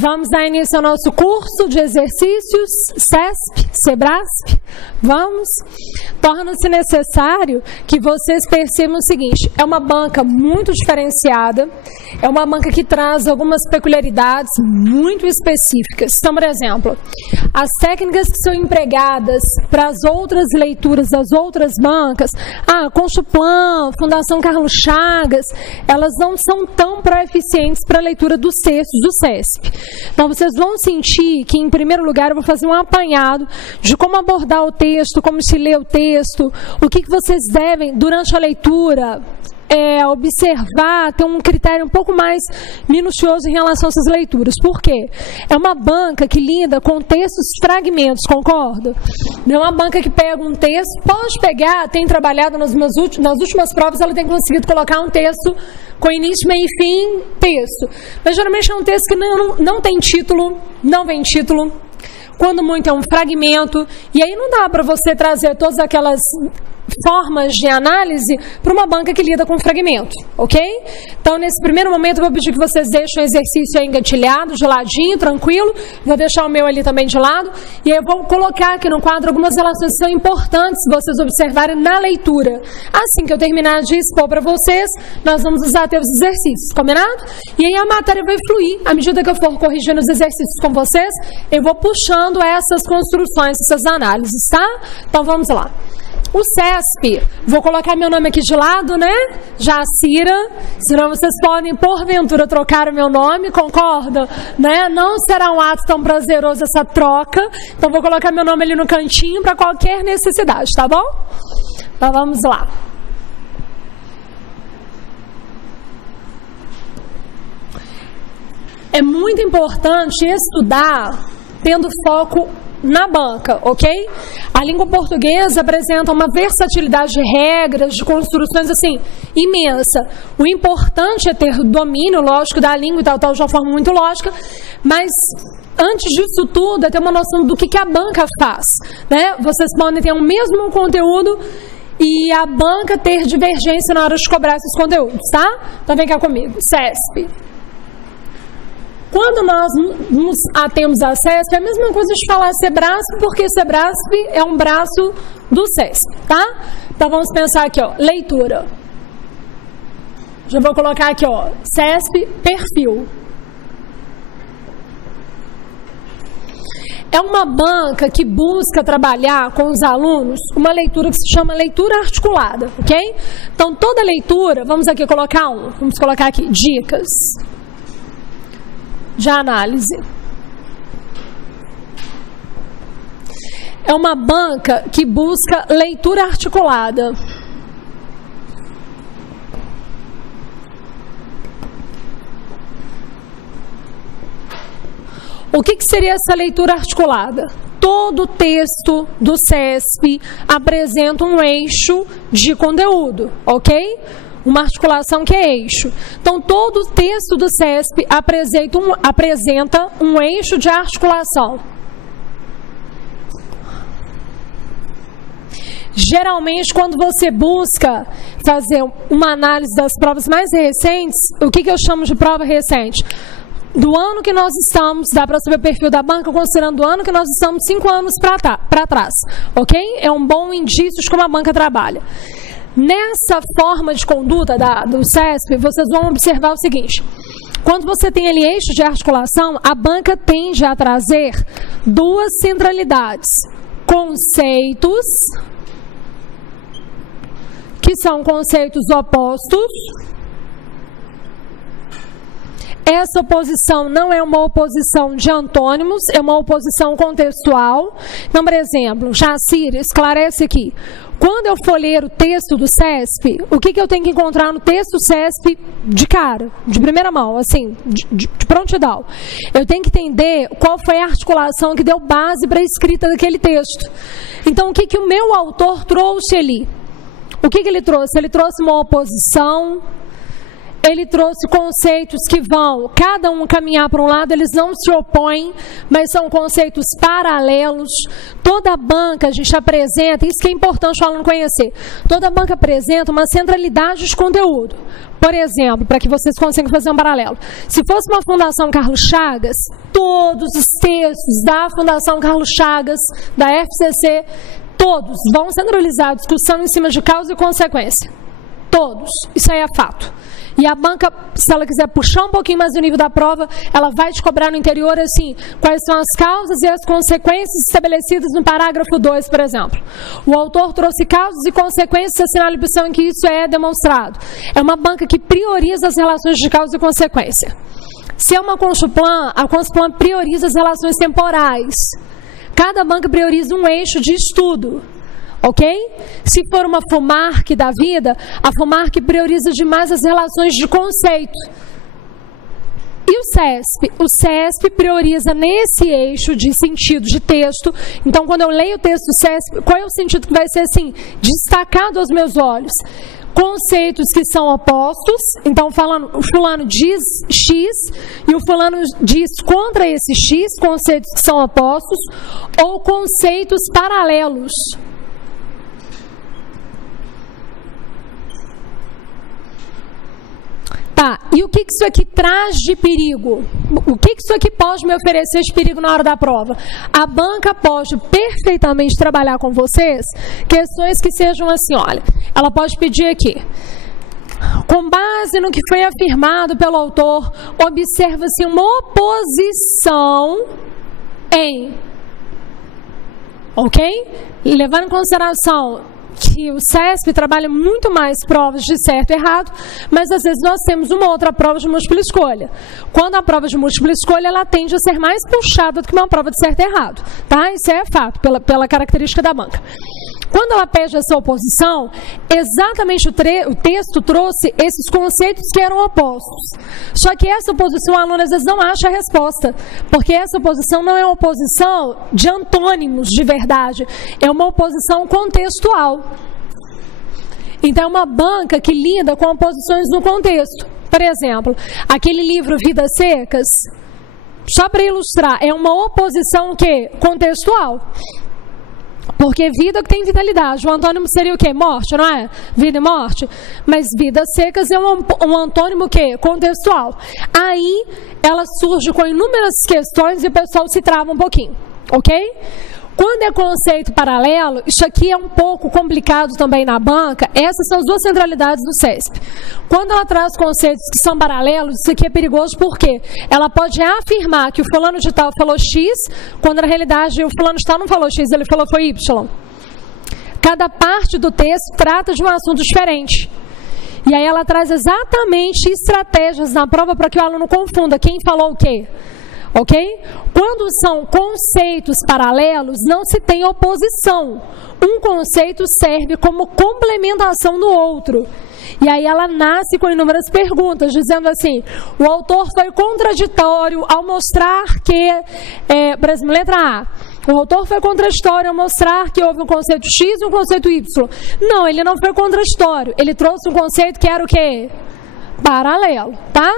Vamos dar início ao nosso curso de exercícios CESP, SEBRASP. Vamos? Torna-se necessário que vocês percebam o seguinte: é uma banca muito diferenciada, é uma banca que traz algumas peculiaridades muito específicas. Então, por exemplo, as técnicas que são empregadas para as outras leituras das outras bancas, Conchuplan, Fundação Carlos Chagas, elas não são tão proeficientes para a leitura dos textos do CESP. Então, vocês vão sentir que, em primeiro lugar, eu vou fazer um apanhado de como abordar o texto, como se lê o texto, o que vocês devem, durante a leitura, observar, ter um critério um pouco mais minucioso em relação a essas leituras. Por quê? É uma banca que lida com textos fragmentos, concorda? Não é uma banca que pega um texto, pode pegar, tem trabalhado nas últimas provas, ela tem conseguido colocar um texto com início, meio e fim, texto. Mas geralmente é um texto que não tem título, não vem título, quando muito é um fragmento, e aí não dá para você trazer todas aquelas formas de análise para uma banca que lida com fragmento, ok? Então, nesse primeiro momento, eu vou pedir que vocês deixem o exercício aí engatilhado, de ladinho, tranquilo. Vou deixar o meu ali também de lado. E aí eu vou colocar aqui no quadro algumas relações que são importantes vocês observarem na leitura. Assim que eu terminar de expor para vocês, nós vamos usar até os exercícios, combinado? E aí a matéria vai fluir. À medida que eu for corrigindo os exercícios com vocês, eu vou puxando essas construções, essas análises, tá? Então, vamos lá. O CESP, vou colocar meu nome aqui de lado, né? Jacira, senão vocês podem, porventura, trocar o meu nome, concordam? Né? Não será um ato tão prazeroso essa troca, então vou colocar meu nome ali no cantinho para qualquer necessidade, tá bom? Então vamos lá. É muito importante estudar tendo foco na banca, ok? A língua portuguesa apresenta uma versatilidade de regras, de construções, assim, imensa. O importante é ter domínio, lógico, da língua e tal, de uma forma muito lógica, mas antes disso tudo é ter uma noção do que a banca faz, né? Vocês podem ter o mesmo conteúdo e a banca ter divergência na hora de cobrar esses conteúdos, tá? Então vem cá comigo. CESP. Quando nós nos atemos a CESP, é a mesma coisa de falar SEBRASP, porque SEBRASP é um braço do CESP, tá? Então vamos pensar aqui, ó, leitura. Já vou colocar aqui, ó, CESP, perfil. É uma banca que busca trabalhar com os alunos uma leitura que se chama leitura articulada, ok? Então toda leitura, vamos aqui colocar vamos colocar aqui, dicas de análise. É uma banca que busca leitura articulada. O que seria essa leitura articulada? Todo texto do CESP apresenta um eixo de conteúdo, ok? Uma articulação que é eixo. Então, todo o texto do CESP apresenta um eixo de articulação. Geralmente, quando você busca fazer uma análise das provas mais recentes, o que eu chamo de prova recente? Do ano que nós estamos, dá para saber o perfil da banca considerando o ano que nós estamos 5 anos para trás, ok? É um bom indício de como a banca trabalha. Nessa forma de conduta do CESP, vocês vão observar o seguinte: quando você tem ali eixo de articulação, a banca tende a trazer duas centralidades: conceitos, que são conceitos opostos. Essa oposição não é uma oposição de antônimos, é uma oposição contextual. Então, por exemplo, Jacira, esclarece aqui. Quando eu for ler o texto do CESP, o que eu tenho que encontrar no texto do CESP de cara, de primeira mão, assim, de prontidão? Eu tenho que entender qual foi a articulação que deu base para a escrita daquele texto. Então, o que o meu autor trouxe ali? O que ele trouxe? Ele trouxe uma oposição, ele trouxe conceitos que vão, cada um caminhar para um lado, eles não se opõem, mas são conceitos paralelos. Toda banca a gente apresenta, isso que é importante o aluno conhecer, toda banca apresenta uma centralidade de conteúdo. Por exemplo, para que vocês consigam fazer um paralelo, se fosse uma Fundação Carlos Chagas, todos os textos da Fundação Carlos Chagas, da FCC, todos vão centralizar a discussão em cima de causa e consequência. Todos. Isso aí é fato. E a banca, se ela quiser puxar um pouquinho mais o nível da prova, ela vai te cobrar no interior, assim, quais são as causas e as consequências estabelecidas no parágrafo 2, por exemplo. O autor trouxe causas e consequências, assinala a opção em que isso é demonstrado. É uma banca que prioriza as relações de causa e consequência. Se é uma Constuplan, a Constuplan prioriza as relações temporais. Cada banca prioriza um eixo de estudo. Ok? Se for uma FUMARC da vida, a FUMARC prioriza demais as relações de conceito. E o CESP? O CESP prioriza nesse eixo de sentido de texto. Então, quando eu leio o texto do CESP, qual é o sentido que vai ser assim, destacado aos meus olhos? Conceitos que são opostos, então falando, o fulano diz X e o fulano diz contra esse X, conceitos que são opostos, ou conceitos paralelos. Tá, e o que isso aqui traz de perigo? O que isso aqui pode me oferecer de perigo na hora da prova? A banca pode perfeitamente trabalhar com vocês questões que sejam assim, olha, ela pode pedir aqui, com base no que foi afirmado pelo autor, observa-se uma oposição em, ok? Levando em consideração que o CESP trabalha muito mais provas de certo e errado, mas às vezes nós temos uma outra prova de múltipla escolha. Quando a prova de múltipla escolha, ela tende a ser mais puxada do que uma prova de certo e errado, tá? Isso é fato, pela característica da banca. Quando ela pede essa oposição, exatamente o texto trouxe esses conceitos que eram opostos. Só que essa oposição, o aluno às vezes não acha a resposta, porque essa oposição não é uma oposição de antônimos de verdade, é uma oposição contextual. Então é uma banca que lida com oposições no contexto. Por exemplo, aquele livro Vidas Secas, só para ilustrar, é uma oposição que contextual. Porque vida que tem vitalidade, o antônimo seria o quê? Morte, não é? Vida e morte. Mas vidas secas é um antônimo o quê? Contextual. Aí ela surge com inúmeras questões e o pessoal se trava um pouquinho, ok? Quando é conceito paralelo, isso aqui é um pouco complicado também na banca. Essas são as duas centralidades do CESP. Quando ela traz conceitos que são paralelos, isso aqui é perigoso porque ela pode afirmar que o fulano de tal falou X, quando na realidade o fulano de tal não falou X, ele falou foi Y. Cada parte do texto trata de um assunto diferente. E aí ela traz exatamente estratégias na prova para que o aluno confunda quem falou o quê. Ok? Quando são conceitos paralelos, não se tem oposição. Um conceito serve como complementação do outro. E aí ela nasce com inúmeras perguntas, dizendo assim, o autor foi contraditório ao mostrar que, por exemplo, letra A, o autor foi contraditório ao mostrar que houve um conceito X e um conceito Y. Não, ele não foi contraditório, ele trouxe um conceito que era o quê? Paralelo, tá?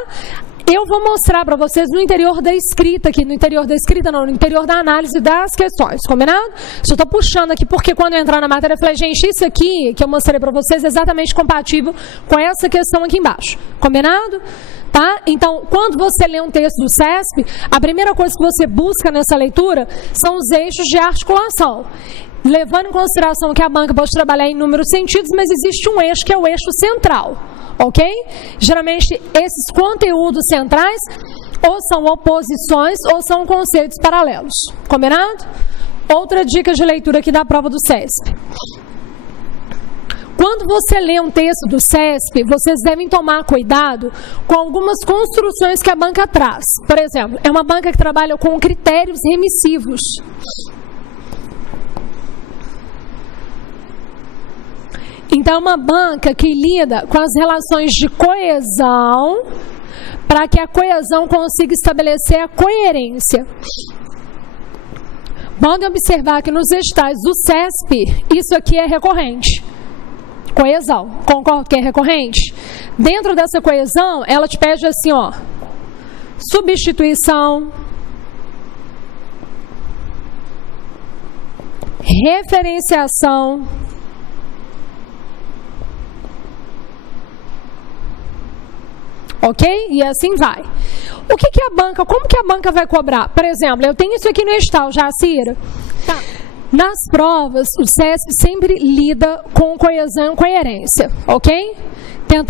Eu vou mostrar para vocês no interior da escrita aqui, no interior da escrita não, no interior da análise das questões, combinado? Só estou puxando aqui porque quando eu entrar na matéria eu falei, gente, isso aqui que eu mostrei para vocês é exatamente compatível com essa questão aqui embaixo, combinado? Tá? Então, quando você lê um texto do CESP, a primeira coisa que você busca nessa leitura são os eixos de articulação. Levando em consideração que a banca pode trabalhar em inúmeros sentidos, mas existe um eixo que é o eixo central, ok? Geralmente, esses conteúdos centrais ou são oposições ou são conceitos paralelos, combinado? Outra dica de leitura aqui da prova do CESP. Quando você lê um texto do CESP, vocês devem tomar cuidado com algumas construções que a banca traz. Por exemplo, é uma banca que trabalha com critérios remissivos. Então, é uma banca que lida com as relações de coesão, para que a coesão consiga estabelecer a coerência. Podem observar que nos editais do CESP, isso aqui é recorrente. Coesão, concordo que é recorrente? Dentro dessa coesão, ela te pede assim, ó, substituição, referenciação, ok? E assim vai. O que é a banca? Como que a banca vai cobrar? Por exemplo, eu tenho isso aqui no edital, Jacira. Tá. Nas provas, o CESP sempre lida com coesão e coerência, ok?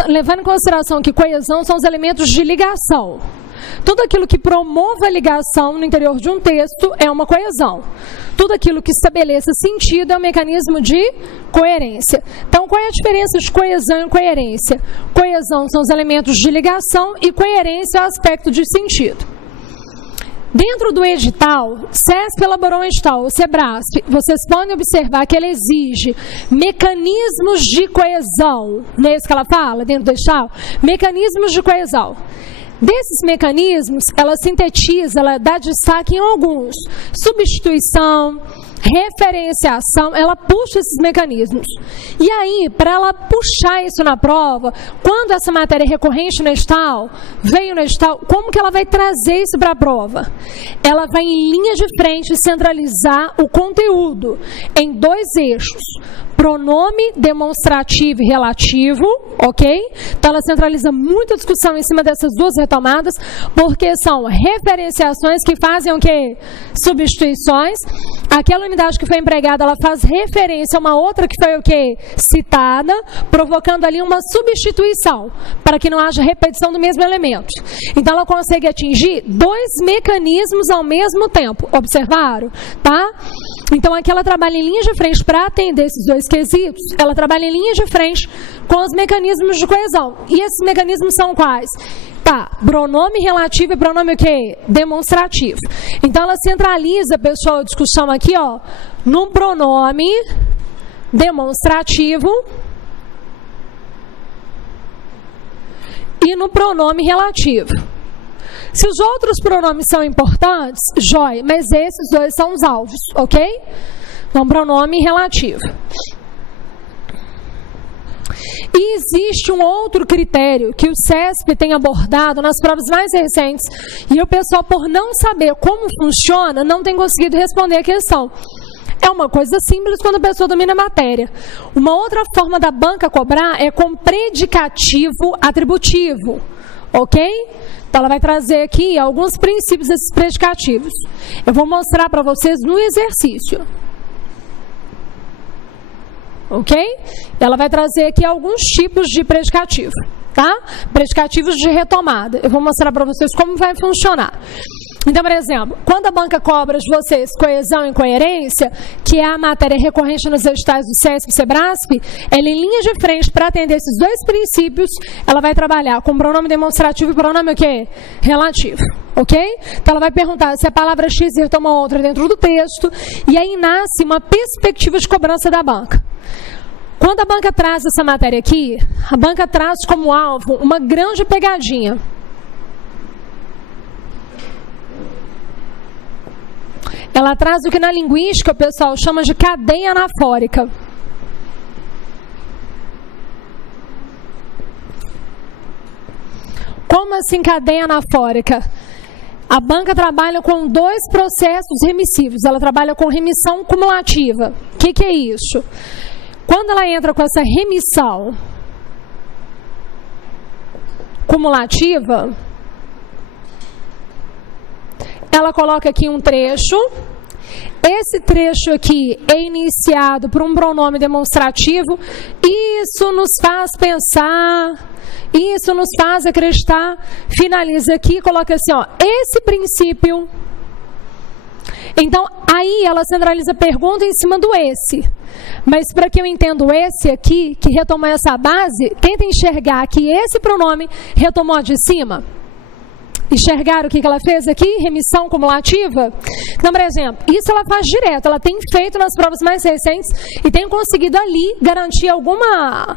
Levando em consideração que coesão são os elementos de ligação. Tudo aquilo que promova a ligação no interior de um texto é uma coesão. Tudo aquilo que estabeleça sentido é um mecanismo de coerência. Então, qual é a diferença de coesão e coerência? Coesão são os elementos de ligação e coerência é o aspecto de sentido. Dentro do edital, CESP elaborou um edital, o SEBRASP, vocês podem observar que ele exige mecanismos de coesão. Não é isso que ela fala dentro do edital? Mecanismos de coesão. Desses mecanismos, ela sintetiza, ela dá destaque em alguns. Substituição, referenciação, ela puxa esses mecanismos. E aí, para ela puxar isso na prova, quando essa matéria é recorrente no edital, veio no edital, como que ela vai trazer isso para a prova? Ela vai em linha de frente centralizar o conteúdo em 2 eixos. Pronome demonstrativo e relativo, ok? Então ela centraliza muita discussão em cima dessas 2 retomadas, porque são referenciações que fazem o quê? Substituições. Aquela unidade que foi empregada, ela faz referência a uma outra que foi o quê? Citada, provocando ali uma substituição, para que não haja repetição do mesmo elemento. Então ela consegue atingir 2 mecanismos ao mesmo tempo. Observaram? Tá? Então aqui ela trabalha em linha de frente para atender esses 2 quesitos, ela trabalha em linha de frente com os mecanismos de coesão. E esses mecanismos são quais? Tá, pronome relativo e pronome o quê? Demonstrativo. Então ela centraliza, pessoal, a discussão aqui, ó, no pronome demonstrativo e no pronome relativo. Se os outros pronomes são importantes, jóia, mas esses 2 são os alvos, ok? Então, pronome relativo. E existe um outro critério que o CESP tem abordado nas provas mais recentes e o pessoal, por não saber como funciona, não tem conseguido responder a questão. É uma coisa simples quando a pessoa domina a matéria. Uma outra forma da banca cobrar é com predicativo atributivo, ok? Então ela vai trazer aqui alguns princípios desses predicativos. Eu vou mostrar para vocês no exercício. Ok? Ela vai trazer aqui alguns tipos de predicativo, tá? Predicativos de retomada. Eu vou mostrar para vocês como vai funcionar. Então, por exemplo, quando a banca cobra de vocês coesão e coerência, que é a matéria recorrente nos editais do CESP e SEBRASP, ela em linha de frente para atender esses 2 princípios, ela vai trabalhar com pronome demonstrativo e pronome o quê? Relativo, ok? Então ela vai perguntar se a palavra X retoma outra dentro do texto, e aí nasce uma perspectiva de cobrança da banca. Quando a banca traz essa matéria aqui, a banca traz como alvo uma grande pegadinha. Ela traz o que na linguística o pessoal chama de cadeia anafórica. Como assim cadeia anafórica? A banca trabalha com 2 processos remissivos. Ela trabalha com remissão cumulativa. O que é isso? Quando ela entra com essa remissão cumulativa, ela coloca aqui um trecho. Esse trecho aqui é iniciado por um pronome demonstrativo. Isso nos faz pensar, isso nos faz acreditar. Finaliza aqui e coloca assim, ó, esse princípio. Então, aí ela centraliza a pergunta em cima do esse. Mas para que eu entenda esse aqui, que retomou essa base, tenta enxergar que esse pronome retomou a de cima. Enxergaram o que ela fez aqui? Remissão cumulativa? Então, por exemplo, isso ela faz direto. Ela tem feito nas provas mais recentes e tem conseguido ali garantir alguma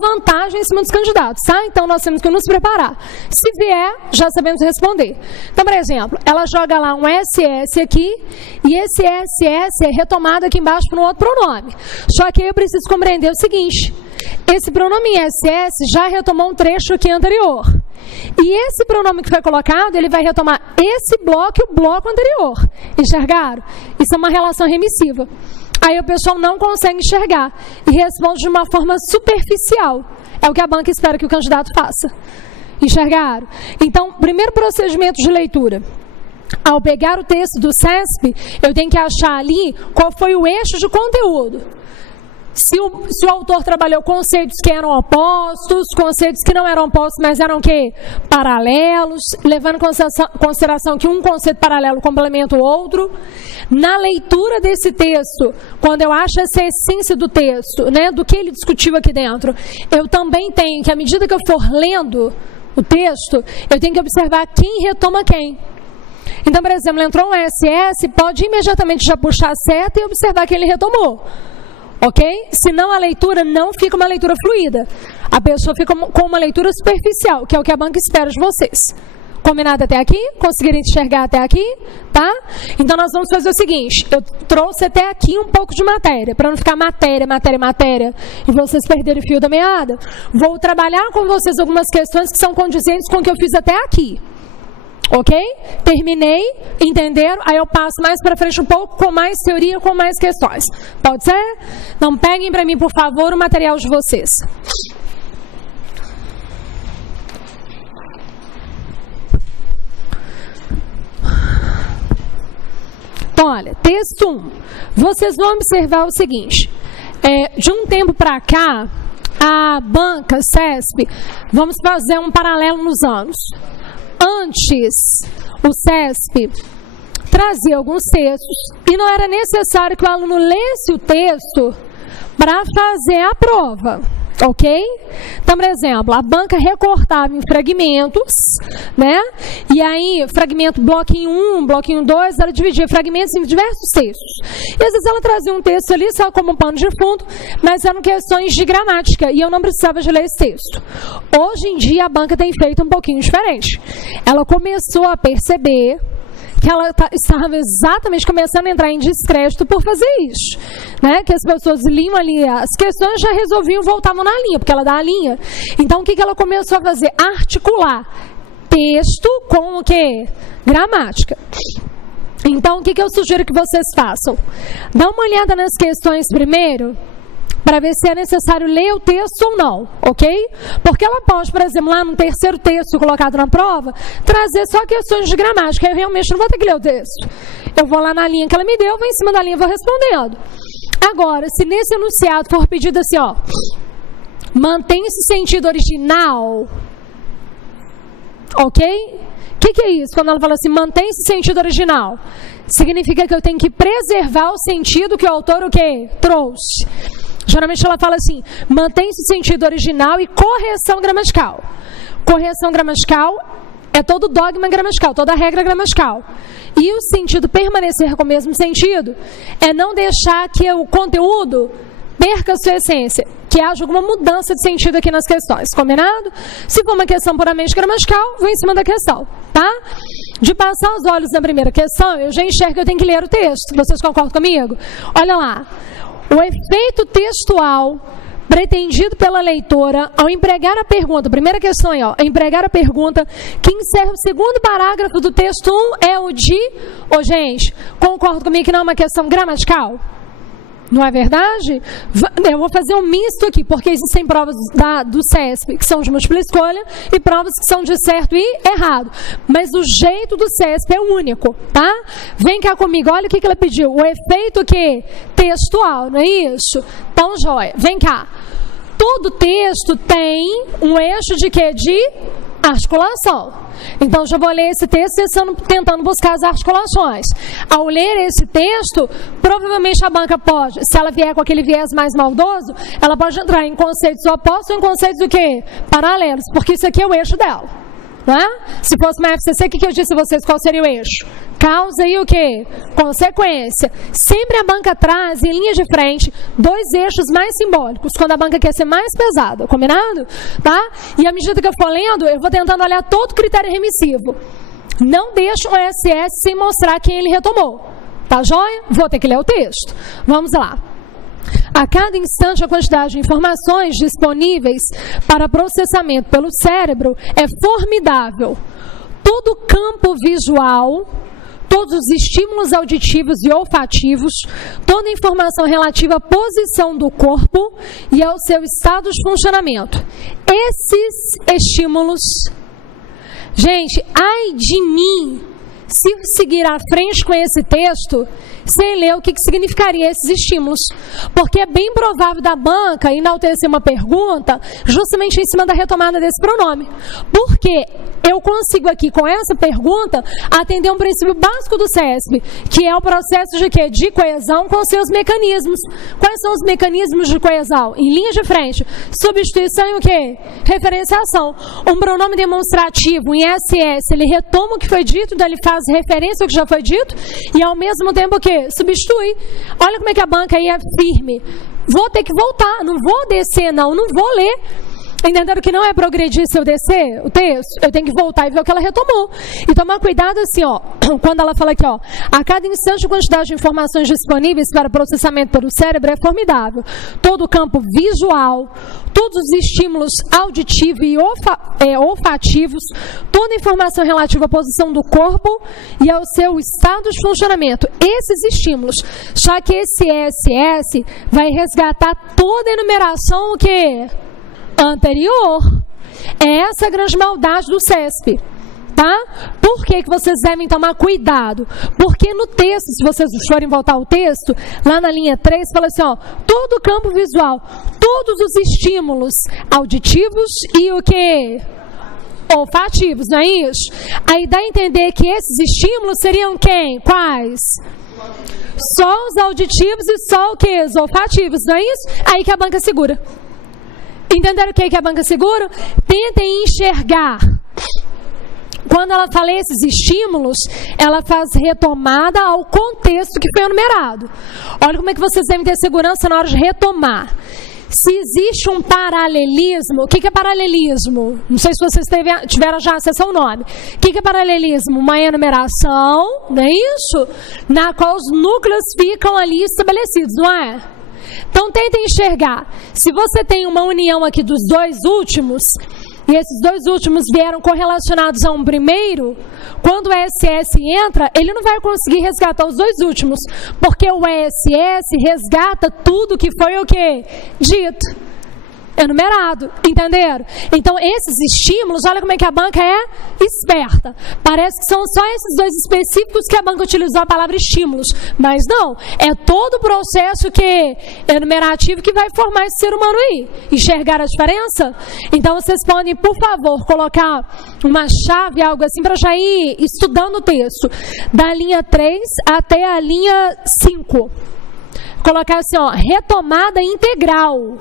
vantagem em cima dos candidatos, tá? Então, nós temos que nos preparar. Se vier, já sabemos responder. Então, por exemplo, ela joga lá um SS aqui e esse SS é retomado aqui embaixo por um outro pronome. Só que aí eu preciso compreender o seguinte: esse pronome SS já retomou um trecho aqui anterior. E esse pronome que foi colocado, ele vai retomar esse bloco e o bloco anterior. Enxergaram? Isso é uma relação remissiva. Aí o pessoal não consegue enxergar e responde de uma forma superficial. É o que a banca espera que o candidato faça. Enxergaram? Então, primeiro procedimento de leitura. Ao pegar o texto do CESP, eu tenho que achar ali qual foi o eixo de conteúdo. Se o autor trabalhou conceitos que eram opostos, conceitos que não eram opostos, mas eram o quê? Paralelos, levando em consideração que um conceito paralelo complementa o outro. Na leitura desse texto, quando eu acho essa essência do texto, né, do que ele discutiu aqui dentro, eu também tenho que, à medida que eu for lendo o texto, eu tenho que observar quem retoma quem. Então, por exemplo, entrou um SS, pode imediatamente já puxar a seta e observar quem ele retomou. Ok? Senão a leitura não fica uma leitura fluida. A pessoa fica com uma leitura superficial, que é o que a banca espera de vocês. Combinado até aqui? Conseguiram enxergar até aqui? Tá? Então nós vamos fazer o seguinte: eu trouxe até aqui um pouco de matéria, para não ficar matéria, e vocês perderem o fio da meada. Vou trabalhar com vocês algumas questões que são condizentes com o que eu fiz até aqui. Ok? Terminei, entenderam? Aí eu passo mais para frente um pouco com mais teoria, com mais questões. Pode ser? Então peguem para mim, por favor, o material de vocês. Então, olha, texto 1. Vocês vão observar o seguinte. De um tempo para cá, a banca CESP, vamos fazer um paralelo nos anos. Antes, o CESP trazia alguns textos e não era necessário que o aluno lesse o texto para fazer a prova, ok? Então, por exemplo, a banca recortava em fragmentos, né? E aí, fragmento bloquinho 1, bloquinho 2, ela dividia fragmentos em diversos textos. E às vezes ela trazia um texto ali só como um pano de fundo, mas eram questões de gramática e eu não precisava de ler esse texto. Hoje em dia a banca tem feito um pouquinho diferente. Ela começou a perceber que ela estava exatamente começando a entrar em descrédito por fazer isso, né? Que as pessoas liam ali as questões, já resolviam, voltavam na linha, porque ela dá a linha. Então, o que ela começou a fazer? Articular texto com o quê? Gramática. Então, o que eu sugiro que vocês façam? Dá uma olhada nas questões primeiro, para ver se é necessário ler o texto ou não, ok? Porque ela pode, por exemplo, lá no terceiro texto colocado na prova, trazer só questões de gramática. Eu realmente não vou ter que ler o texto. Eu vou lá na linha que ela me deu, vou em cima da linha e vou respondendo. Agora, se nesse enunciado for pedido assim, ó, mantém esse sentido original, ok? O que é isso? Quando ela fala assim, mantém esse sentido original, significa que eu tenho que preservar o sentido que o autor o quê? Trouxe. Geralmente ela fala assim, mantém esse sentido original e correção gramatical. Correção gramatical é todo dogma gramatical, toda regra gramatical. E o sentido permanecer com o mesmo sentido é não deixar que o conteúdo perca a sua essência, que haja alguma mudança de sentido aqui nas questões, combinado? Se for uma questão puramente gramatical, vou em cima da questão, tá? De passar os olhos na primeira questão, eu já enxergo que eu tenho que ler o texto. Vocês concordam comigo? Olha lá. O efeito textual pretendido pela leitora ao empregar a pergunta, primeira questão aí, ó, empregar a pergunta que encerra o segundo parágrafo do texto 1 é o de... gente, concordo comigo que não é uma questão gramatical? Não é verdade? Eu vou fazer um misto aqui, porque existem provas do CESP que são de múltipla escolha e provas que são de certo e errado. Mas o jeito do CESP é único, tá? Vem cá comigo, olha o que ela pediu. O efeito que? Textual, não é isso? Então, joia, vem cá. Todo texto tem um eixo de quê? De articulação. Então, já vou ler esse texto tentando buscar as articulações. Ao ler esse texto, provavelmente a banca pode, se ela vier com aquele viés mais maldoso, ela pode entrar em conceitos opostos ou em conceitos do quê? Paralelos, porque isso aqui é o eixo dela. Não é? Se fosse uma FCC, o que eu disse a vocês? Qual seria o eixo? Causa e o quê? Consequência. Sempre a banca traz, em linha de frente, dois eixos mais simbólicos, quando a banca quer ser mais pesada. Combinado? Tá? E à medida que eu for lendo, eu vou tentando olhar todo critério remissivo. Não deixa um SS sem mostrar quem ele retomou. Tá joia? Vou ter que ler o texto. Vamos lá. A cada instante, a quantidade de informações disponíveis para processamento pelo cérebro é formidável. Todo o campo visual, todos os estímulos auditivos e olfativos, toda a informação relativa à posição do corpo e ao seu estado de funcionamento. Esses estímulos... Gente, ai de mim se seguir à frente com esse texto sem ler o que significaria esses estímulos. Porque é bem provável da banca enaltecer uma pergunta justamente em cima da retomada desse pronome. Porque eu consigo aqui, com essa pergunta, atender um princípio básico do CESP, que é o processo de quê? De coesão com seus mecanismos. Quais são os mecanismos de coesão? Em linha de frente, substituição e o quê? Referenciação. Um pronome demonstrativo em SS, ele retoma o que foi dito, então ele faz referência ao que já foi dito, e ao mesmo tempo o quê? Substitui. Olha como é que a banca aí é firme. Vou ter que voltar, não vou descer não vou ler. Entenderam que não é progredir se eu descer o texto? Eu tenho que voltar e ver o que ela retomou. E tomar cuidado assim, ó, quando ela fala aqui, ó, a cada instante a quantidade de informações disponíveis para processamento pelo cérebro é formidável. Todo o campo visual, todos os estímulos auditivos e olfativos, toda a informação relativa à posição do corpo e ao seu estado de funcionamento. Esses estímulos, já que esse SS vai resgatar toda a enumeração o quê? Anterior. É essa a grande maldade do CESP, tá? Por que vocês devem tomar cuidado? Porque no texto, se vocês forem voltar ao texto, lá na linha 3, fala assim, ó, todo o campo visual, todos os estímulos auditivos e o que? Olfativos, não é isso? Aí dá a entender que esses estímulos seriam quem? Quais? Só os auditivos e só o que? Os olfativos, não é isso? Aí que a banca segura. Entenderam o que é que a banca segura? Tentem enxergar. Quando ela fala esses estímulos, ela faz retomada ao contexto que foi enumerado. Olha como é que vocês devem ter segurança na hora de retomar. Se existe um paralelismo, o que é paralelismo? Não sei se vocês tiveram já acesso ao nome. O que é paralelismo? Uma enumeração, não é isso? Na qual os núcleos ficam ali estabelecidos, não é? Então tentem enxergar. Se você tem uma união aqui dos dois últimos, e esses dois últimos vieram correlacionados a um primeiro, quando o SS entra, ele não vai conseguir resgatar os dois últimos, porque o SS resgata tudo que foi o quê? Dito. Enumerado, entenderam? Então esses estímulos, olha como é que a banca é esperta. Parece que são só esses dois específicos que a banca utilizou a palavra estímulos, mas não, é todo o processo que enumerativo que vai formar esse ser humano aí. Enxergar a diferença? Então vocês podem, por favor, colocar uma chave, algo assim, para já ir estudando o texto, da linha 3 até a linha 5. Colocar assim, ó, retomada integral.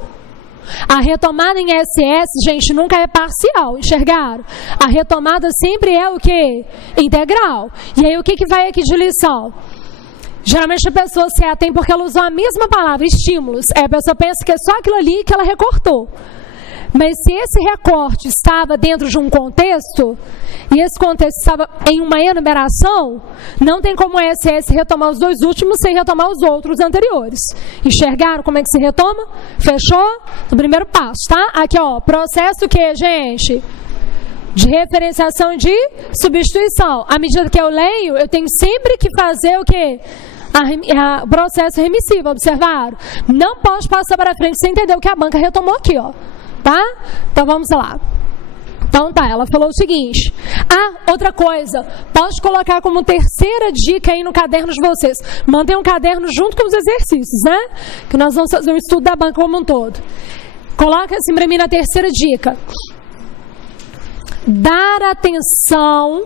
A retomada em SS, gente, nunca é parcial, enxergaram? A retomada sempre é o quê? Integral. E aí o que vai aqui de lição? Geralmente a pessoa se atém porque ela usou a mesma palavra, estímulos. Aí a pessoa pensa que é só aquilo ali que ela recortou. Mas se esse recorte estava dentro de um contexto, e esse contexto estava em uma enumeração, não tem como o SS retomar os dois últimos sem retomar os outros anteriores. Enxergaram como é que se retoma? Fechou? No primeiro passo, tá? Aqui, ó, processo que, gente? De referenciação e de substituição. À medida que eu leio, eu tenho sempre que fazer o quê? O processo remissivo, observaram? Não posso passar para frente sem entender o que a banca retomou aqui, ó. Tá? Então vamos lá. Então tá, ela falou o seguinte. Ah, outra coisa, pode colocar como terceira dica aí no caderno de vocês. Mantenha um caderno junto com os exercícios, né? Que nós vamos fazer um estudo da banca como um todo. Coloca assim pra mim na terceira dica. Dar atenção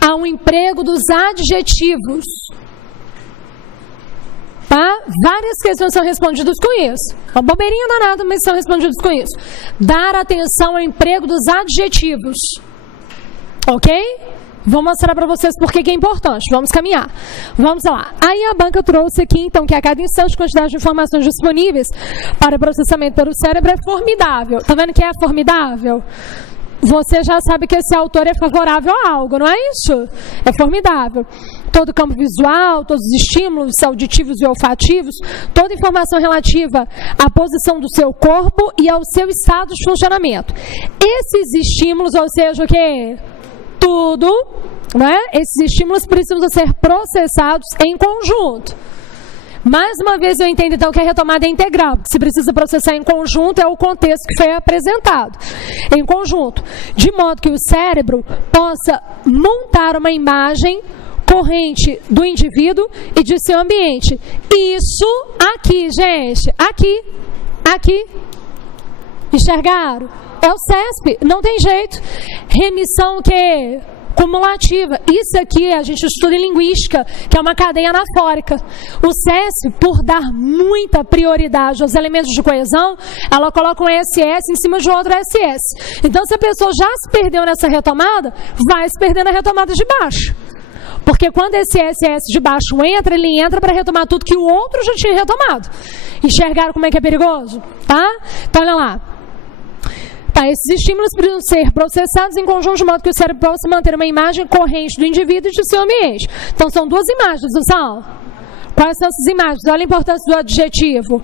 ao emprego dos adjetivos. Tá? Várias questões são respondidas com isso. Uma bobeirinha danada, mas são respondidas com isso. Dar atenção ao emprego dos adjetivos. Ok? Vou mostrar para vocês por que é importante. Vamos caminhar. Vamos lá. Aí a banca trouxe aqui, então, que a cada instante a quantidade de informações disponíveis para processamento pelo cérebro é formidável. Tá vendo que é formidável? Você já sabe que esse autor é favorável a algo, não é isso? É formidável. Todo o campo visual, todos os estímulos auditivos e olfativos, toda informação relativa à posição do seu corpo e ao seu estado de funcionamento. Esses estímulos, ou seja, o quê? Tudo, né? Esses estímulos precisam ser processados em conjunto. Mais uma vez eu entendo então que a retomada é integral, porque se precisa processar em conjunto é o contexto que foi apresentado. Em conjunto, de modo que o cérebro possa montar uma imagem corrente do indivíduo e de seu ambiente. Isso aqui, gente, aqui. Enxergaram? É o CESP, não tem jeito. Remissão que cumulativa. Isso aqui a gente estuda em linguística, que é uma cadeia anafórica. O CESP, por dar muita prioridade aos elementos de coesão, ela coloca um SS em cima de outro SS. Então, se a pessoa já se perdeu nessa retomada, vai se perder na retomada de baixo. Porque quando esse SS de baixo entra, ele entra para retomar tudo que o outro já tinha retomado. Enxergaram como é que é perigoso? Tá? Então, olha lá. Tá, esses estímulos precisam ser processados em conjunto de modo que o cérebro possa manter uma imagem corrente do indivíduo e de seu ambiente. Então, são duas imagens, não são? Quais são essas imagens? Olha a importância do adjetivo.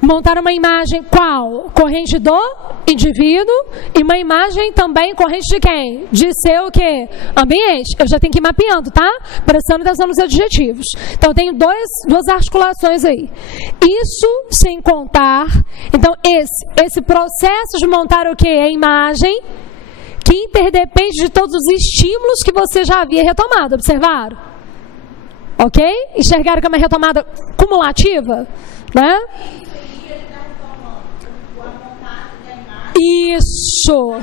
Montar uma imagem qual? Corrente do indivíduo e uma imagem também corrente de quem? De seu o quê? Ambiente. Eu já tenho que ir mapeando, tá? Prestando atenção nos adjetivos. Então, eu tenho duas articulações aí. Isso sem contar. Então, esse processo de montar o quê? A imagem que interdepende de todos os estímulos que você já havia retomado. Observaram? Ok? Enxergaram que é uma retomada cumulativa? Né? Isso.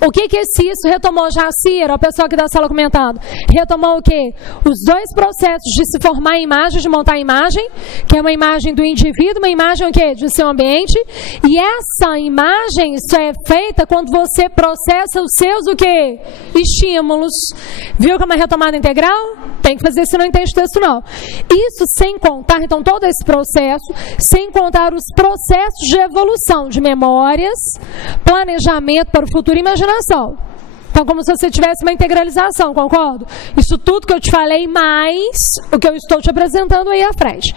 O que esse isso retomou, Jacira? O pessoal aqui da sala comentando. Retomou o quê? Os dois processos de se formar a imagem, de montar a imagem, que é uma imagem do indivíduo, uma imagem o quê? De seu ambiente. E essa imagem só é feita quando você processa os seus o quê? Estímulos. Viu que é uma retomada integral? Tem que fazer, se não entende o texto não. Isso sem contar, então, todo esse processo, sem contar os processos de evolução de memórias, planejamento para o futuro e imaginação. Então, como se você tivesse uma integralização, concordo? Isso tudo que eu te falei, mais o que eu estou te apresentando aí à frente.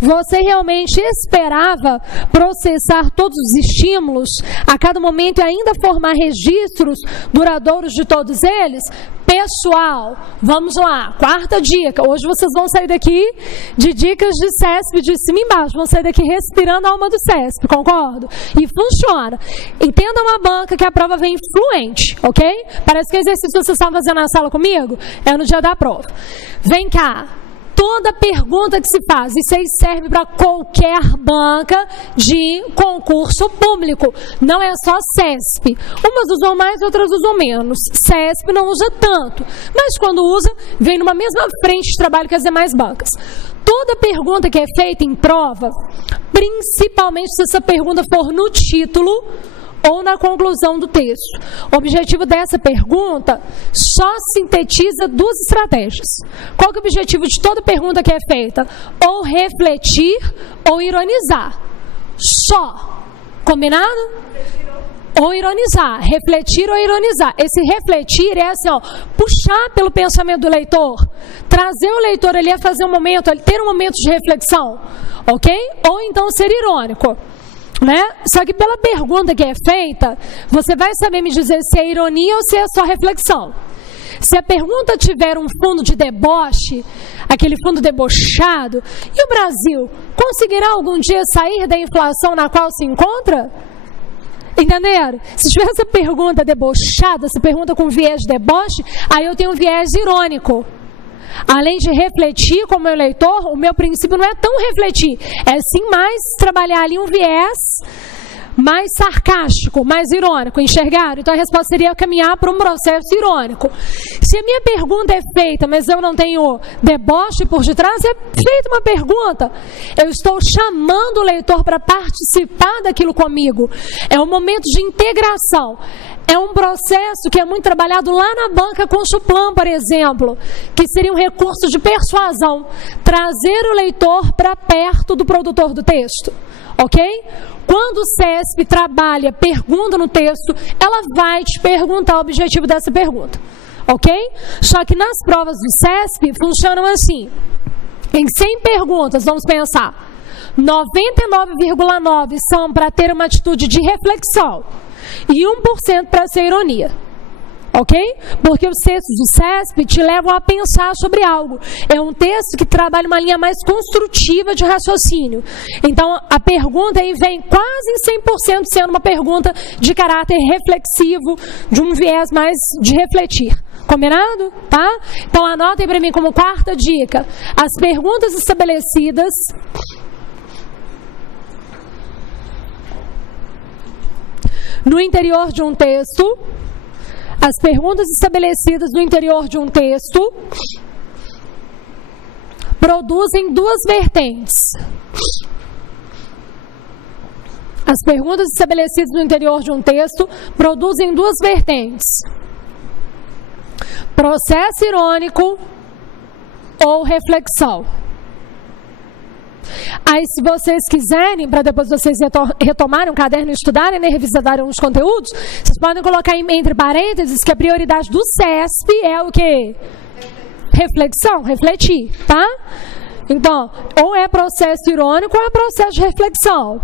Você realmente esperava processar todos os estímulos a cada momento e ainda formar registros duradouros de todos eles? Pessoal, vamos lá, quarta dica. Hoje vocês vão sair daqui de dicas de CESP de cima e embaixo. Vão sair daqui respirando a alma do CESP, concordo? E funciona. Entendam a banca que a prova vem fluente, ok? Parece que exercício que vocês estavam fazendo na sala comigo é no dia da prova. Vem cá. Toda pergunta que se faz, isso aí serve para qualquer banca de concurso público. Não é só CESP. Umas usam mais, outras usam menos. CESP não usa tanto. Mas quando usa, vem numa mesma frente de trabalho que as demais bancas. Toda pergunta que é feita em prova, principalmente se essa pergunta for no título ou na conclusão do texto. O objetivo dessa pergunta só sintetiza duas estratégias. Qual que é o objetivo de toda pergunta que é feita? Ou refletir ou ironizar. Só. Combinado? Ou ironizar. Refletir ou ironizar. Esse refletir é assim, ó, puxar pelo pensamento do leitor. Trazer o leitor ali a fazer um momento, ter um momento de reflexão. Ok? Ou então ser irônico. Né? Só que pela pergunta que é feita, você vai saber me dizer se é ironia ou se é só reflexão. Se a pergunta tiver um fundo de deboche, aquele fundo debochado, e o Brasil conseguirá algum dia sair da inflação na qual se encontra? Entenderam? Se tiver essa pergunta debochada, essa pergunta com viés de deboche, aí eu tenho um viés irônico. Além de refletir como meu leitor, o meu princípio não é tão refletir, é sim mais trabalhar ali um viés mais sarcástico, mais irônico, enxergaram? Então a resposta seria caminhar para um processo irônico. Se a minha pergunta é feita, mas eu não tenho deboche por detrás, é feita uma pergunta. Eu estou chamando o leitor para participar daquilo comigo. É um momento de integração. É um processo que é muito trabalhado lá na banca Consulplan, por exemplo, que seria um recurso de persuasão, trazer o leitor para perto do produtor do texto, ok? Quando o CESP trabalha pergunta no texto, ela vai te perguntar o objetivo dessa pergunta, ok? Só que nas provas do CESP funcionam assim, em 100 perguntas, vamos pensar, 99,9 são para ter uma atitude de reflexão, e 1% para ser ironia, ok? Porque os textos do CESP te levam a pensar sobre algo. É um texto que trabalha uma linha mais construtiva de raciocínio. Então, a pergunta aí vem quase em 100% sendo uma pergunta de caráter reflexivo, de um viés mais de refletir. Combinado? Tá? Então, anotem para mim como quarta dica. As perguntas estabelecidas... no interior de um texto, as perguntas estabelecidas no interior de um texto produzem duas vertentes. As perguntas estabelecidas no interior de um texto produzem duas vertentes: processo irônico ou reflexão. Aí, se vocês quiserem, para depois vocês retomarem o caderno e estudarem, né, revisitarem os conteúdos, vocês podem colocar entre parênteses que a prioridade do CESP é o quê? Reflexão, refletir, tá? Então, ou é processo irônico ou é processo de reflexão.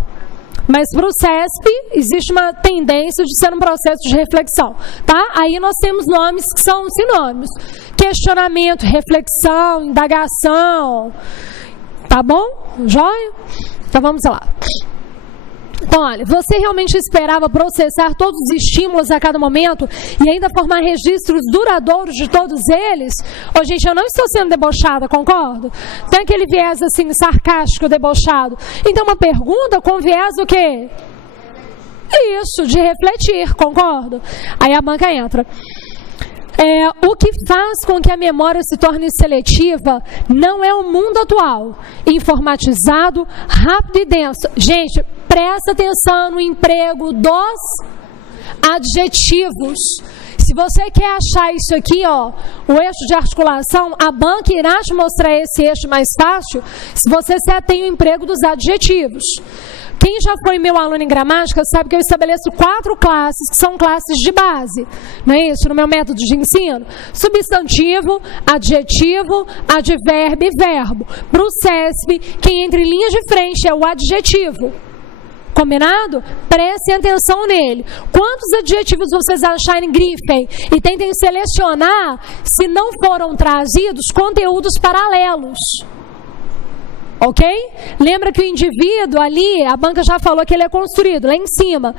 Mas para o CESP existe uma tendência de ser um processo de reflexão, tá? Aí nós temos nomes que são sinônimos: questionamento, reflexão, indagação. Tá bom? Joia? Então vamos lá. Então, olha, você realmente esperava processar todos os estímulos a cada momento e ainda formar registros duradouros de todos eles? Ô, gente, eu não estou sendo debochada, concordo? Tem aquele viés assim, sarcástico, debochado. Então, uma pergunta com viés o quê? Isso, de refletir, concordo? Aí a banca entra. O que faz com que a memória se torne seletiva não é o mundo atual, informatizado, rápido e denso. Gente, presta atenção no emprego dos adjetivos. Se você quer achar isso aqui, ó, o eixo de articulação, a banca irá te mostrar esse eixo mais fácil se você se atém ao emprego dos adjetivos. Quem já foi meu aluno em gramática sabe que eu estabeleço 4 classes, que são classes de base, não é isso? No meu método de ensino. Substantivo, adjetivo, advérbio e verbo. Para o CESP, quem entra em linha de frente é o adjetivo. Combinado? Prestem atenção nele. Quantos adjetivos vocês acharem, grifem e tentem selecionar, se não foram trazidos, conteúdos paralelos. Ok? Lembra que o indivíduo ali, a banca já falou que ele é construído lá em cima,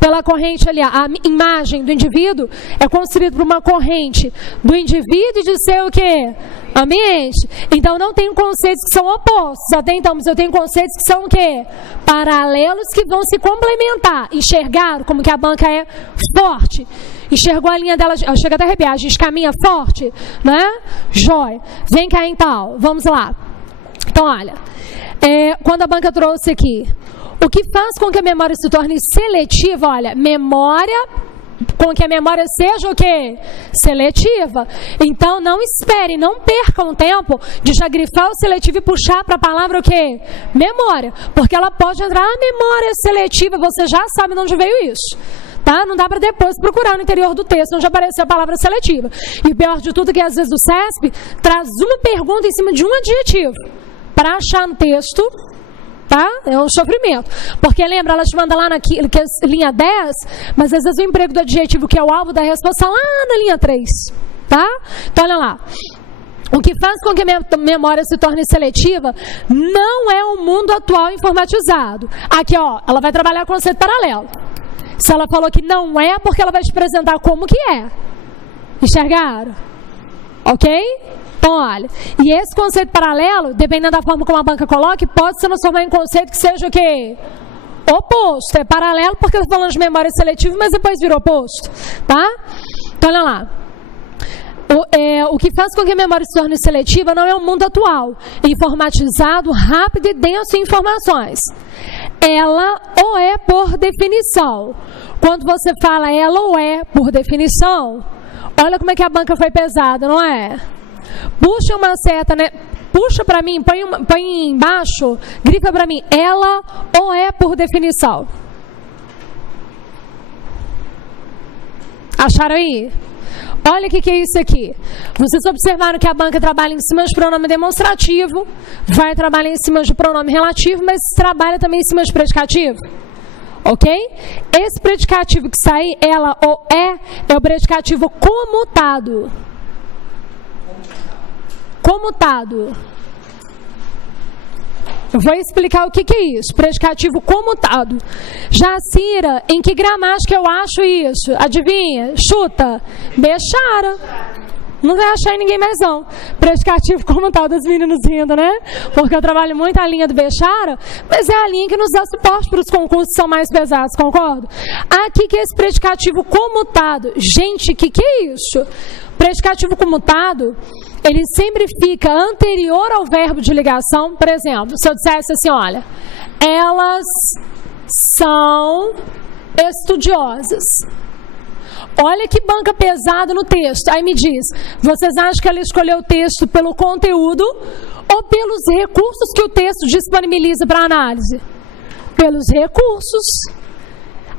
pela corrente ali, a imagem do indivíduo é construída por uma corrente do indivíduo e de seu o quê? Ambiente. Então não tem conceitos que são opostos, até então, mas eu tenho conceitos que são o quê? Paralelos, que vão se complementar. Enxergaram como que a banca é forte? Enxergou a linha dela, chega até a arrepiar, a gente caminha forte, né? Jóia. Vem cá então, vamos lá. Então, olha, quando a banca trouxe aqui, o que faz com que a memória se torne seletiva? Olha, com que a memória seja o quê? Seletiva. Então, não esperem, não percam tempo de já grifar o seletivo e puxar para a palavra o quê? Memória. Porque ela pode entrar, memória seletiva, você já sabe de onde veio isso. Tá? Não dá para depois procurar no interior do texto onde apareceu a palavra seletiva. E o pior de tudo é que às vezes o CESP traz uma pergunta em cima de um adjetivo para achar no texto, tá? É um sofrimento. Porque lembra, ela te manda lá na linha 10, mas às vezes o emprego do adjetivo, que é o alvo da resposta, lá na linha 3, tá? Então olha lá. O que faz com que a memória se torne seletiva não é o mundo atual informatizado. Aqui, ó, ela vai trabalhar com conceito paralelo. Se ela falou que não é, porque ela vai te apresentar como que é. Enxergaram? Ok? Então, olha, e esse conceito paralelo, dependendo da forma como a banca coloque, pode se transformar em conceito que seja o quê? Oposto, é paralelo porque eu estou falando de memória seletiva, mas depois vira oposto, tá? Então, olha lá. O que faz com que a memória se torne seletiva não é o mundo atual, informatizado, rápido e denso em informações. Ela ou é por definição. Quando você fala ela ou é por definição, olha como é que a banca foi pesada, não é? Puxa uma seta, né? Puxa para mim, põe embaixo, grifa para mim, ela ou é por definição. Acharam aí? Olha o que é isso aqui. Vocês observaram que a banca trabalha em cima de pronome demonstrativo, vai trabalhar em cima de pronome relativo, mas trabalha também em cima de predicativo. Ok? Esse predicativo que sai, ela ou é o predicativo comutado. Comutado. Eu vou explicar o que é isso. Predicativo comutado. Jacira, em que gramática eu acho isso? Adivinha? Chuta. Bechara. Não vai achar em ninguém mais não. Predicativo comutado, as meninas rindo, né? Porque eu trabalho muito a linha do Bechara, mas é a linha que nos dá suporte para os concursos que são mais pesados, concordo? Aqui que é esse predicativo comutado. Gente, o que é isso? Predicativo comutado, ele sempre fica anterior ao verbo de ligação. Por exemplo, se eu dissesse assim, olha, elas são estudiosas. Olha que banca pesada no texto. Aí me diz, vocês acham que ela escolheu o texto pelo conteúdo ou pelos recursos que o texto disponibiliza para análise? Pelos recursos.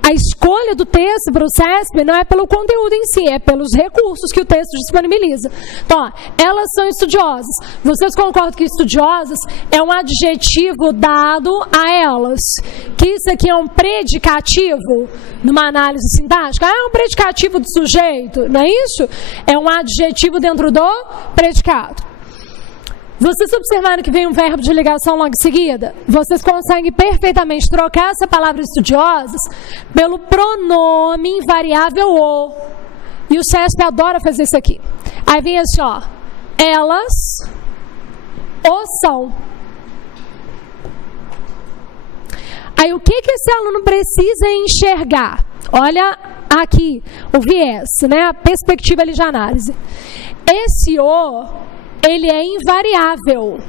A escolha do texto para o CESP não é pelo conteúdo em si, é pelos recursos que o texto disponibiliza. Então, ó, elas são estudiosas. Vocês concordam que estudiosas é um adjetivo dado a elas? Que isso aqui é um predicativo numa análise sintática? É um predicativo do sujeito, não é isso? É um adjetivo dentro do predicado. Vocês observaram que vem um verbo de ligação logo em seguida? Vocês conseguem perfeitamente trocar essa palavra estudiosas pelo pronome invariável o. E o CESP adora fazer isso aqui. Aí vem assim, ó. Elas ou são. Aí o que esse aluno precisa enxergar? Olha aqui o viés, né? A perspectiva ali de análise. Esse o... ele é invariável.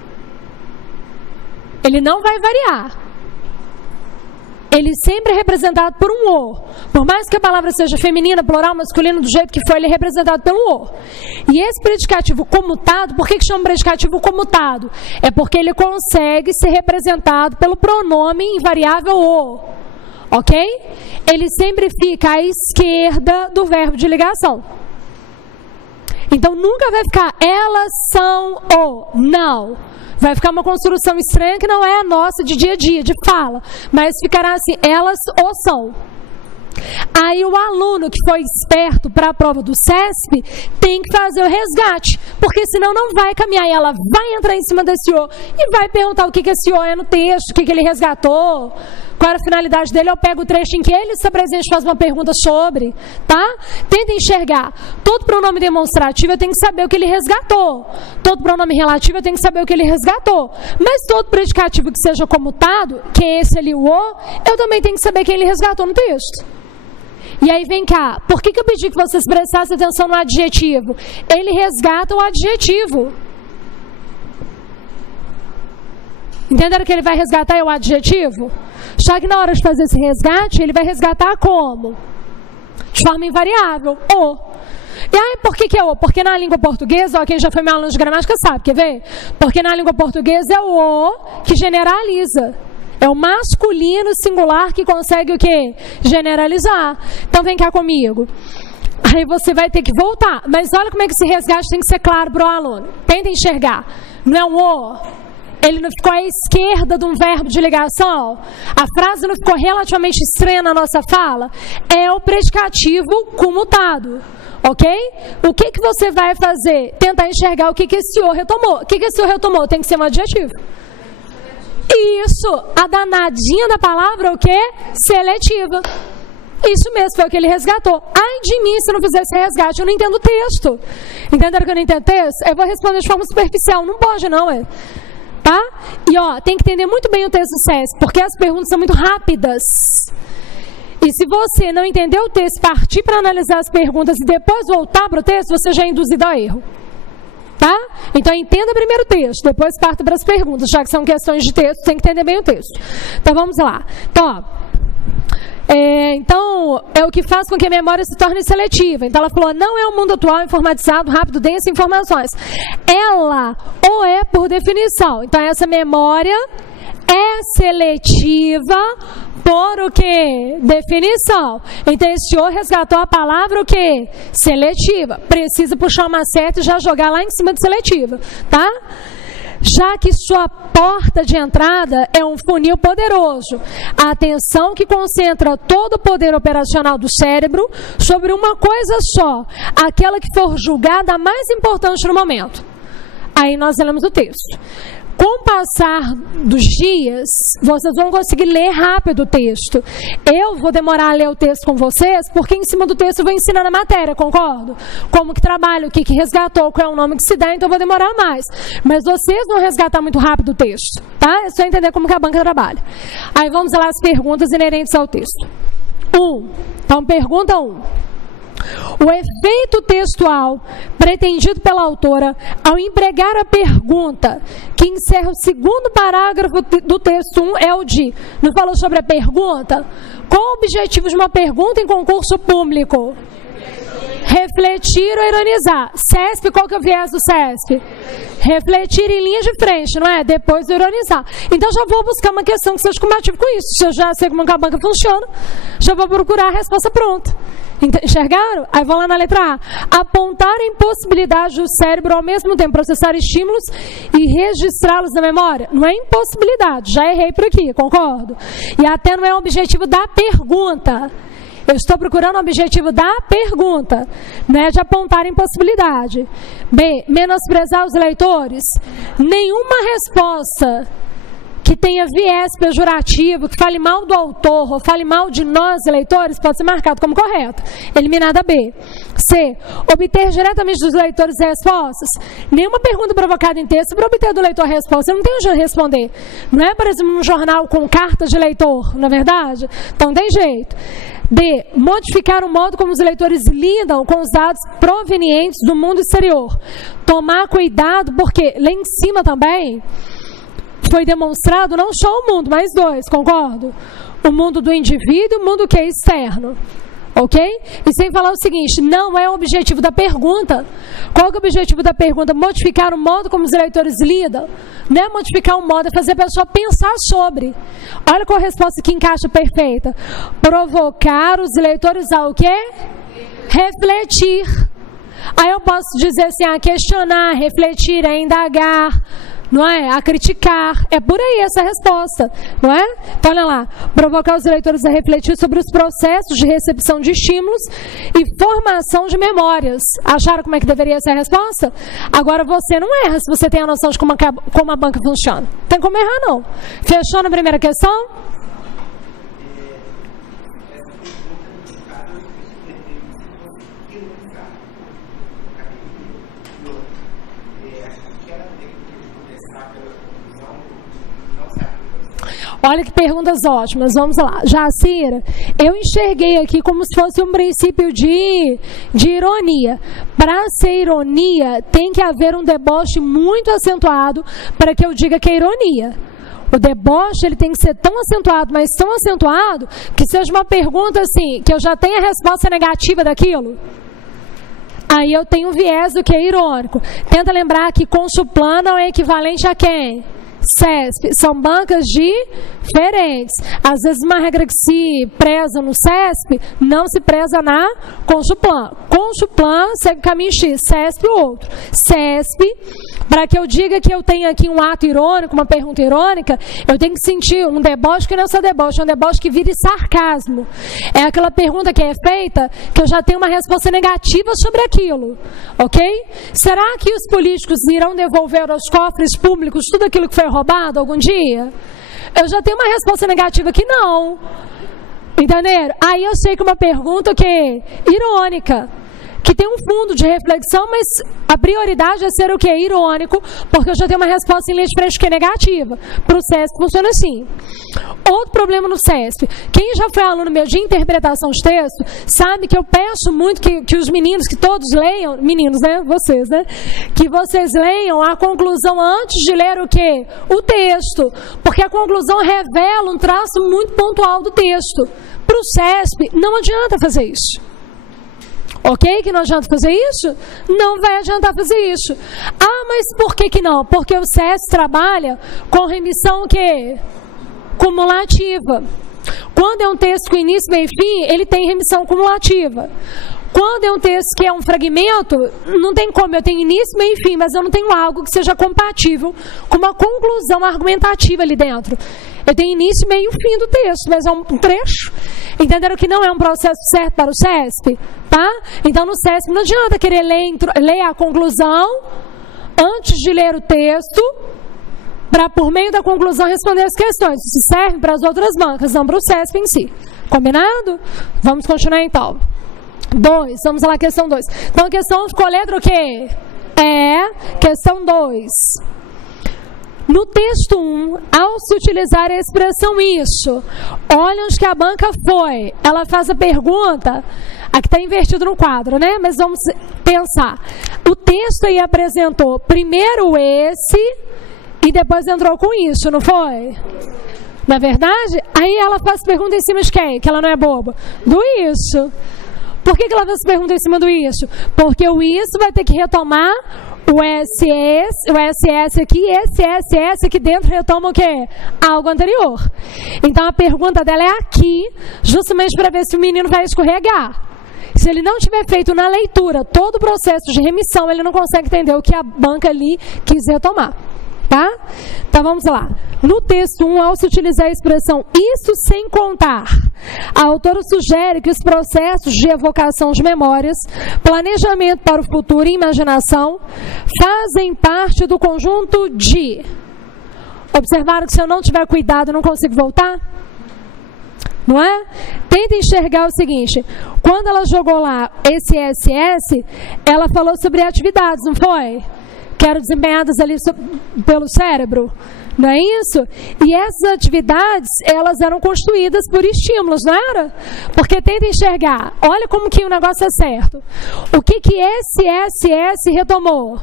Ele não vai variar. Ele sempre é representado por um o. Por mais que a palavra seja feminina, plural, masculino, do jeito que for, ele é representado pelo o. E esse predicativo comutado, por que chama predicativo comutado? É porque ele consegue ser representado pelo pronome invariável o. Ok? Ele sempre fica à esquerda do verbo de ligação. Então nunca vai ficar elas são o. Não. Vai ficar uma construção estranha que não é a nossa de dia a dia, de fala. Mas ficará assim, elas o são. Aí o aluno que foi esperto para a prova do CESP tem que fazer o resgate, porque senão não vai caminhar e ela vai entrar em cima desse o e vai perguntar o que esse o é no texto, o que ele resgatou, qual era a finalidade dele. Eu pego o trecho em que ele está presente e faz uma pergunta sobre, tá? Tenta enxergar. Todo pronome demonstrativo eu tenho que saber o que ele resgatou. Todo pronome relativo eu tenho que saber o que ele resgatou. Mas todo predicativo que seja comutado, que é esse ali, o o, eu também tenho que saber quem ele resgatou no texto. E aí vem cá, por que eu pedi que vocês prestassem atenção no adjetivo? Ele resgata o adjetivo. Entenderam que ele vai resgatar o adjetivo? Só que na hora de fazer esse resgate, ele vai resgatar como? De forma invariável, o. E aí, por que é o? Porque na língua portuguesa, ó, quem já foi meu aluno de gramática sabe, quer ver? Porque na língua portuguesa é o que generaliza. É o masculino singular que consegue o quê? Generalizar. Então vem cá comigo. Aí você vai ter que voltar. Mas olha como é que esse resgate tem que ser claro para o aluno. Tenta enxergar. Não é um o. Ele não ficou à esquerda de um verbo de ligação? A frase não ficou relativamente estranha na nossa fala? É o predicativo comutado. Ok? O que você vai fazer? Tentar enxergar o que esse o retomou. O que esse o retomou? Tem que ser um adjetivo. Isso, a danadinha da palavra, o quê? Seletiva. Isso mesmo, foi o que ele resgatou. Ai de mim se eu não fizer esse resgate, eu não entendo o texto. Entenderam que eu não entendo o texto? Eu vou responder de forma superficial, não pode não, tá? E ó, tem que entender muito bem o texto do SESP, porque as perguntas são muito rápidas. E se você não entender o texto, partir para analisar as perguntas e depois voltar para o texto, você já é induzido a erro. Tá? Então entenda primeiro o texto, depois parta para as perguntas, já que são questões de texto, tem que entender bem o texto. Então vamos lá. Então, é o que faz com que a memória se torne seletiva. Então ela falou, não é um mundo atual, informatizado, rápido, denso em informações. Ela ou é por definição. Então essa memória é seletiva por o quê? Definição. Então esse senhor resgatou a palavra o quê? Seletiva. Precisa puxar uma seta e já jogar lá em cima de seletiva, tá? Já que sua porta de entrada é um funil poderoso, a atenção que concentra todo o poder operacional do cérebro sobre uma coisa só, aquela que for julgada a mais importante no momento. Aí nós lemos o texto. Com o passar dos dias, vocês vão conseguir ler rápido o texto. Eu vou demorar a ler o texto com vocês, porque em cima do texto eu vou ensinar a matéria, concordo? Como que trabalha, o que resgatou, qual é o nome que se dá, então eu vou demorar mais. Mas vocês vão resgatar muito rápido o texto, tá? É só entender como que a banca trabalha. Aí vamos lá as perguntas inerentes ao texto. Então, pergunta 1. O efeito textual pretendido pela autora ao empregar a pergunta que encerra o segundo parágrafo do texto 1 é o de, não falou sobre a pergunta? Qual o objetivo de uma pergunta em concurso público? Refletir ou ironizar. CESP, qual que é o viés do CESP? Refletir em linha de frente, não é? Depois ironizar. Então já vou buscar uma questão que seja compatível com isso. Se eu já sei como a banca funciona, já vou procurar a resposta pronta. Enxergaram? Aí vão lá na letra A. Apontar a impossibilidade do cérebro ao mesmo tempo processar estímulos e registrá-los na memória. Não é impossibilidade, já errei por aqui, concordo? E até não é o objetivo da pergunta. Eu estou procurando o objetivo da pergunta, não é de apontar a impossibilidade. B. Menosprezar os leitores. Nenhuma resposta que tenha viés pejorativo, que fale mal do autor ou fale mal de nós, leitores, pode ser marcado como correto. Eliminada B. C. Obter diretamente dos leitores respostas. Nenhuma pergunta provocada em texto para obter do leitor a resposta. Eu não tenho jeito de responder. Não é, por exemplo, um jornal com cartas de leitor, não é verdade? Então, tem jeito. D. Modificar o modo como os leitores lidam com os dados provenientes do mundo exterior. Tomar cuidado, porque lá em cima também foi demonstrado não só o mundo, mas dois, concordo? O mundo do indivíduo e o mundo que é externo. Ok? E sem falar o seguinte, não é o objetivo da pergunta. Qual que é o objetivo da pergunta? Modificar o modo como os leitores lidam. Não é modificar o modo, é fazer a pessoa pensar sobre. Olha qual a resposta que encaixa perfeita. Provocar os leitores a o quê? Refletir. Aí eu posso dizer assim, a questionar, refletir, a indagar, não é? A criticar. É por aí essa resposta, não é? Então, olha lá. Provocar os leitores a refletir sobre os processos de recepção de estímulos e formação de memórias. Acharam como é que deveria ser a resposta? Agora, você não erra se você tem a noção de como a banca funciona. Não tem como errar, não. Fechou na primeira questão? Olha que perguntas ótimas, vamos lá. Jacira, eu enxerguei aqui como se fosse um princípio de ironia. Para ser ironia, tem que haver um deboche muito acentuado para que eu diga que é ironia. O deboche ele tem que ser tão acentuado, mas tão acentuado, que seja uma pergunta assim, que eu já tenha a resposta negativa daquilo. Aí eu tenho um viés do que é irônico. Tenta lembrar que consuplano é equivalente a quem? CESP, são bancas diferentes. Às vezes uma regra que se preza no CESP não se preza na Consulplan. Consulplan segue o caminho X, CESP o outro. CESP, para que eu diga que eu tenho aqui um ato irônico, uma pergunta irônica, eu tenho que sentir um deboche que não é só deboche, é um deboche que vira sarcasmo. É aquela pergunta que é feita que eu já tenho uma resposta negativa sobre aquilo, ok? Será que os políticos irão devolver aos cofres públicos tudo aquilo que foi roubado algum dia? Eu já tenho uma resposta negativa que não. Entenderam? Aí eu sei que uma pergunta que é irônica. que tem um fundo de reflexão, mas a prioridade é ser o quê? Irônico, porque eu já tenho uma resposta em linha de frente que é negativa. Para o CESP funciona assim. Outro problema no CESP, quem já foi aluno meu de interpretação de texto, sabe que eu peço muito que os meninos, que todos leiam, meninos, né? Vocês, né? Que vocês leiam a conclusão antes de ler o quê? O texto, porque a conclusão revela um traço muito pontual do texto. Para o CESP, não adianta fazer isso. Ok? Que não adianta fazer isso? Não vai adiantar fazer isso. Ah, mas por que não? Porque o CESP trabalha com remissão o quê? Cumulativa. Quando é um texto com início, meio e fim, ele tem remissão cumulativa. Quando é um texto que é um fragmento, não tem como, eu tenho início, meio e fim, mas eu não tenho algo que seja compatível com uma conclusão argumentativa ali dentro. Eu tenho início, meio e fim do texto, mas é um trecho. Entenderam que não é um processo certo para o CESP? Tá? Então, no CESP não adianta querer ler a conclusão antes de ler o texto, para, por meio da conclusão, responder as questões. Isso serve para as outras bancas, não para o CESP em si. Combinado? Vamos continuar então. 2, vamos lá, questão 2. Então, a questão ficou letra o quê? Questão 2. No texto 1, ao se utilizar a expressão isso, olha onde que a banca foi. Ela faz a pergunta, aqui está invertido no quadro, né? Mas vamos pensar. O texto aí apresentou primeiro esse e depois entrou com isso, não foi? Na verdade, aí ela faz pergunta em cima de quem? Que ela não é boba. Do isso. Por que ela faz pergunta em cima do isso? Porque o isso vai ter que retomar o SS aqui, esse SS aqui dentro retoma o quê? Algo anterior. Então a pergunta dela é aqui, justamente para ver se o menino vai escorregar. Se ele não tiver feito na leitura todo o processo de remissão, ele não consegue entender o que a banca ali quis retomar. Tá? Então vamos lá. No texto 1, ao se utilizar a expressão isso sem contar, a autora sugere que os processos de evocação de memórias, planejamento para o futuro e imaginação fazem parte do conjunto de... Observaram que se eu não tiver cuidado eu não consigo voltar? Não é? Tenta enxergar o seguinte, quando ela jogou lá esse SS, ela falou sobre atividades, não foi? Que eram desempenhadas ali pelo cérebro, não é isso? E essas atividades, elas eram constituídas por estímulos, não era? Porque tenta enxergar, olha como que o negócio é certo. O que esse SS retomou?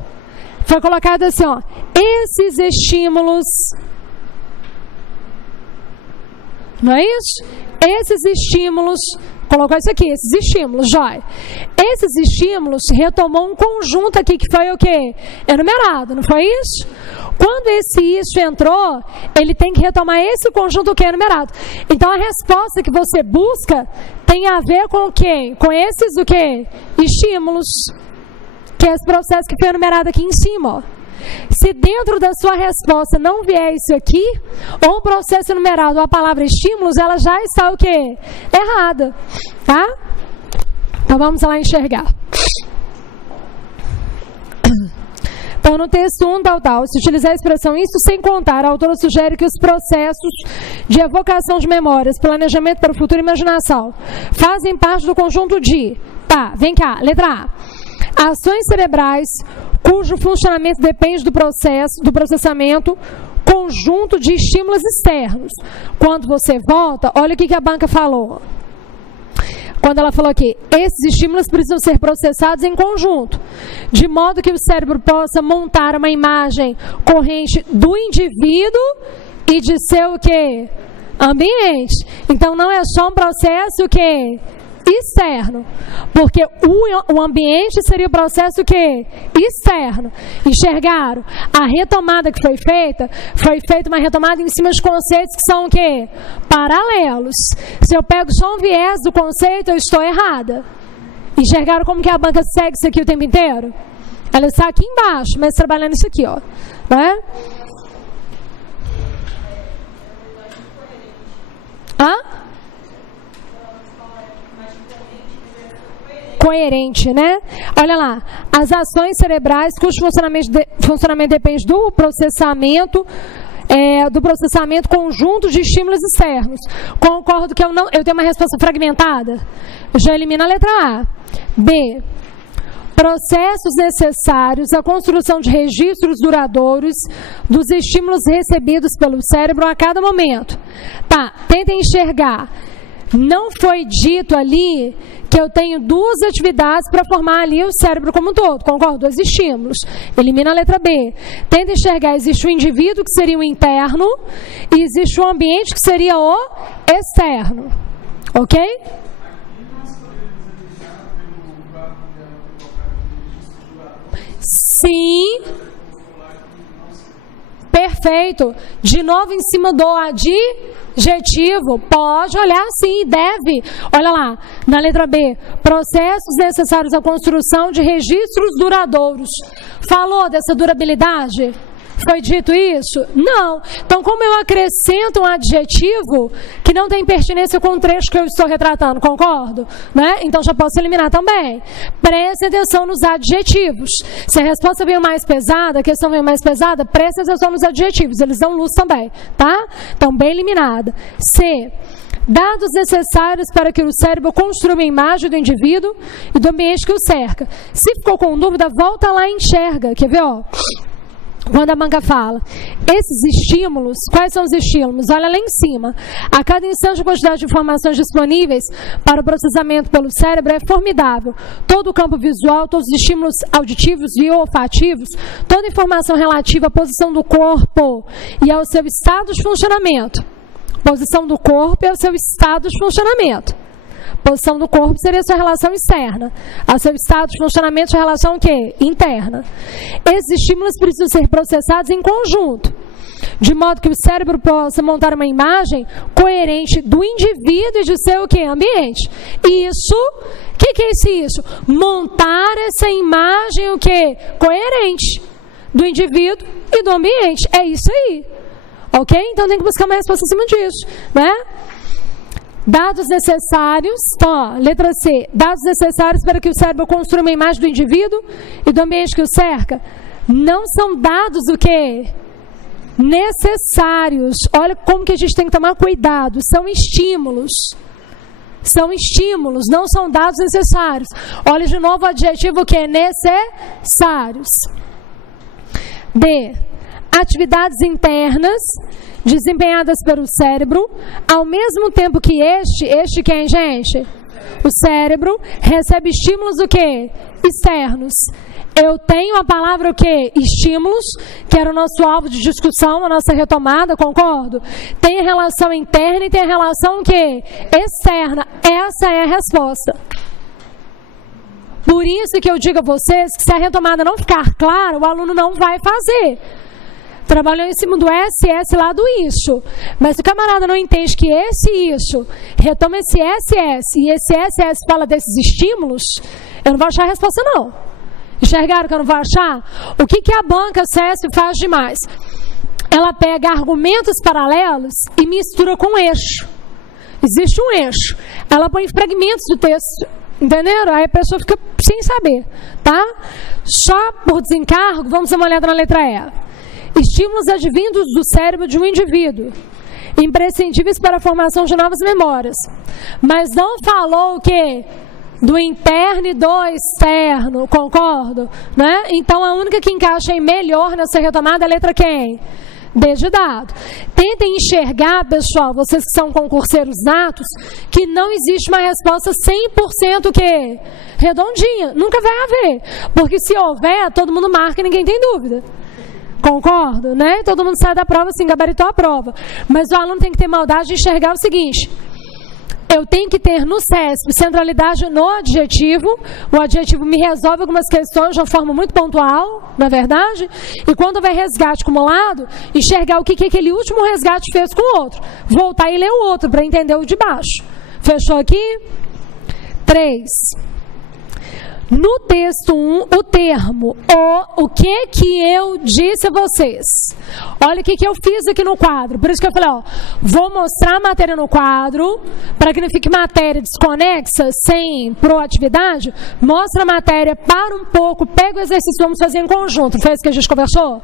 Foi colocado assim, ó, esses estímulos, não é isso? Esses estímulos, colocou isso aqui, esses estímulos, jóia. Esses estímulos retomou um conjunto aqui que foi o quê? Enumerado, não foi isso? Quando esse isso entrou, ele tem que retomar esse conjunto que é enumerado. Então a resposta que você busca tem a ver com o quê? Com esses o quê? Estímulos, que é esse processo que foi enumerado aqui em cima, ó. Se dentro da sua resposta não vier isso aqui, ou o processo enumerado ou a palavra estímulos, ela já está o quê? Errada, tá? Então vamos lá enxergar. Então no texto 1, se utilizar a expressão isso sem contar, a autora sugere que os processos de evocação de memórias, planejamento para o futuro e imaginação fazem parte do conjunto de... Tá, vem cá, letra A. Ações cerebrais cujo funcionamento depende do processamento conjunto de estímulos externos. Quando você volta, olha o que a banca falou. Quando ela falou aqui, esses estímulos precisam ser processados em conjunto, de modo que o cérebro possa montar uma imagem corrente do indivíduo e de seu o quê? Ambiente. Então não é só um processo o quê? Externo, porque o ambiente seria o processo que externo. Enxergaram? A retomada que foi feita uma retomada em cima de conceitos que são o quê? Paralelos. Se eu pego só um viés do conceito, eu estou errada. Enxergaram como que a banca segue isso aqui o tempo inteiro? Ela está aqui embaixo, mas trabalhando isso aqui, ó, né? Hã? Coerente, né? Olha lá, as ações cerebrais cujo funcionamento depende do processamento conjunto de estímulos externos. Concordo que eu tenho uma resposta fragmentada. Já elimina a letra A. B. processos necessários à construção de registros duradouros dos estímulos recebidos pelo cérebro a cada momento. Tá, tentem enxergar. Não foi dito ali que eu tenho duas atividades para formar ali o cérebro como um todo, concordo? Dois estímulos. Elimina a letra B. Tenta enxergar, existe o indivíduo que seria o interno e existe o ambiente que seria o externo. Ok? Sim. Perfeito. De novo em cima do adjetivo. Pode olhar sim, deve. Olha lá, na letra B. Processos necessários à construção de registros duradouros. Falou dessa durabilidade? Foi dito isso? Não. Então, como eu acrescento um adjetivo que não tem pertinência com o trecho que eu estou retratando, concordo? Né? Então, já posso eliminar também. Preste atenção nos adjetivos. Se a resposta veio mais pesada, a questão veio mais pesada, preste atenção nos adjetivos. Eles dão luz também, tá? Então, bem eliminada. C. Dados necessários para que o cérebro construa uma imagem do indivíduo e do ambiente que o cerca. Se ficou com dúvida, volta lá e enxerga. Quer ver, ó? Quando a banca fala, esses estímulos, quais são os estímulos? Olha lá em cima. A cada instante a quantidade de informações disponíveis para o processamento pelo cérebro é formidável. Todo o campo visual, todos os estímulos auditivos e olfativos, toda informação relativa à posição do corpo e ao seu estado de funcionamento. Posição do corpo e ao seu estado de funcionamento. Posição do corpo seria a sua relação externa. A seu estado de funcionamento, sua relação o quê? Interna. Esses estímulos precisam ser processados em conjunto, de modo que o cérebro possa montar uma imagem coerente do indivíduo e de seu o quê? Ambiente. Isso, o que é isso? Montar essa imagem o quê? Coerente do indivíduo e do ambiente. É isso aí. Ok? Então tem que buscar uma resposta em cima disso, né? Dados necessários, então, ó, letra C, dados necessários para que o cérebro construa uma imagem do indivíduo e do ambiente que o cerca. Não são dados o quê? Necessários. Olha como que a gente tem que tomar cuidado. São estímulos. São estímulos, não são dados necessários. Olha de novo o adjetivo que é necessários. D. Atividades internas desempenhadas pelo cérebro, ao mesmo tempo que este quem, gente? O cérebro recebe estímulos o quê? Externos. Eu tenho a palavra o quê? Estímulos, que era o nosso alvo de discussão, a nossa retomada, concordo? Tem a relação interna e tem a relação o quê? Externa. Essa é a resposta. Por isso que eu digo a vocês que se a retomada não ficar clara, o aluno não vai fazer. Trabalhou em cima do SS lá do isso. Mas o camarada não entende que esse isso retoma esse SS e esse SS fala desses estímulos, eu não vou achar a resposta não. Enxergaram que eu não vou achar? O que a banca CS faz demais? Ela pega argumentos paralelos e mistura com um eixo. Existe um eixo. Ela põe fragmentos do texto. Entenderam? Aí a pessoa fica sem saber. Tá? Só por desencargo, vamos dar uma olhada na letra E. Estímulos advindos do cérebro de um indivíduo, imprescindíveis para a formação de novas memórias. Mas não falou o quê? Do interno e do externo, concordo? Né? Então a única que encaixa melhor nessa retomada é a letra quem? D de dado. Tentem enxergar, pessoal, vocês que são concurseiros natos, que não existe uma resposta 100% o quê? Redondinha. Nunca vai haver. Porque se houver, todo mundo marca e ninguém tem dúvida. Concordo, né? Todo mundo sai da prova assim, gabaritou a prova. Mas o aluno tem que ter maldade de enxergar o seguinte: eu tenho que ter no CESP centralidade no adjetivo. O adjetivo me resolve algumas questões de uma forma muito pontual, na verdade. E quando houver resgate acumulado, enxergar o que aquele último resgate fez com o outro. Voltar e ler o outro para entender o de baixo. Fechou aqui? 3. No texto 1, o termo, o que eu disse a vocês? Olha o que eu fiz aqui no quadro. Por isso que eu falei, ó, vou mostrar a matéria no quadro, para que não fique matéria desconexa, sem proatividade. Mostra a matéria, para um pouco, pega o exercício, vamos fazer em conjunto. Foi isso que a gente conversou?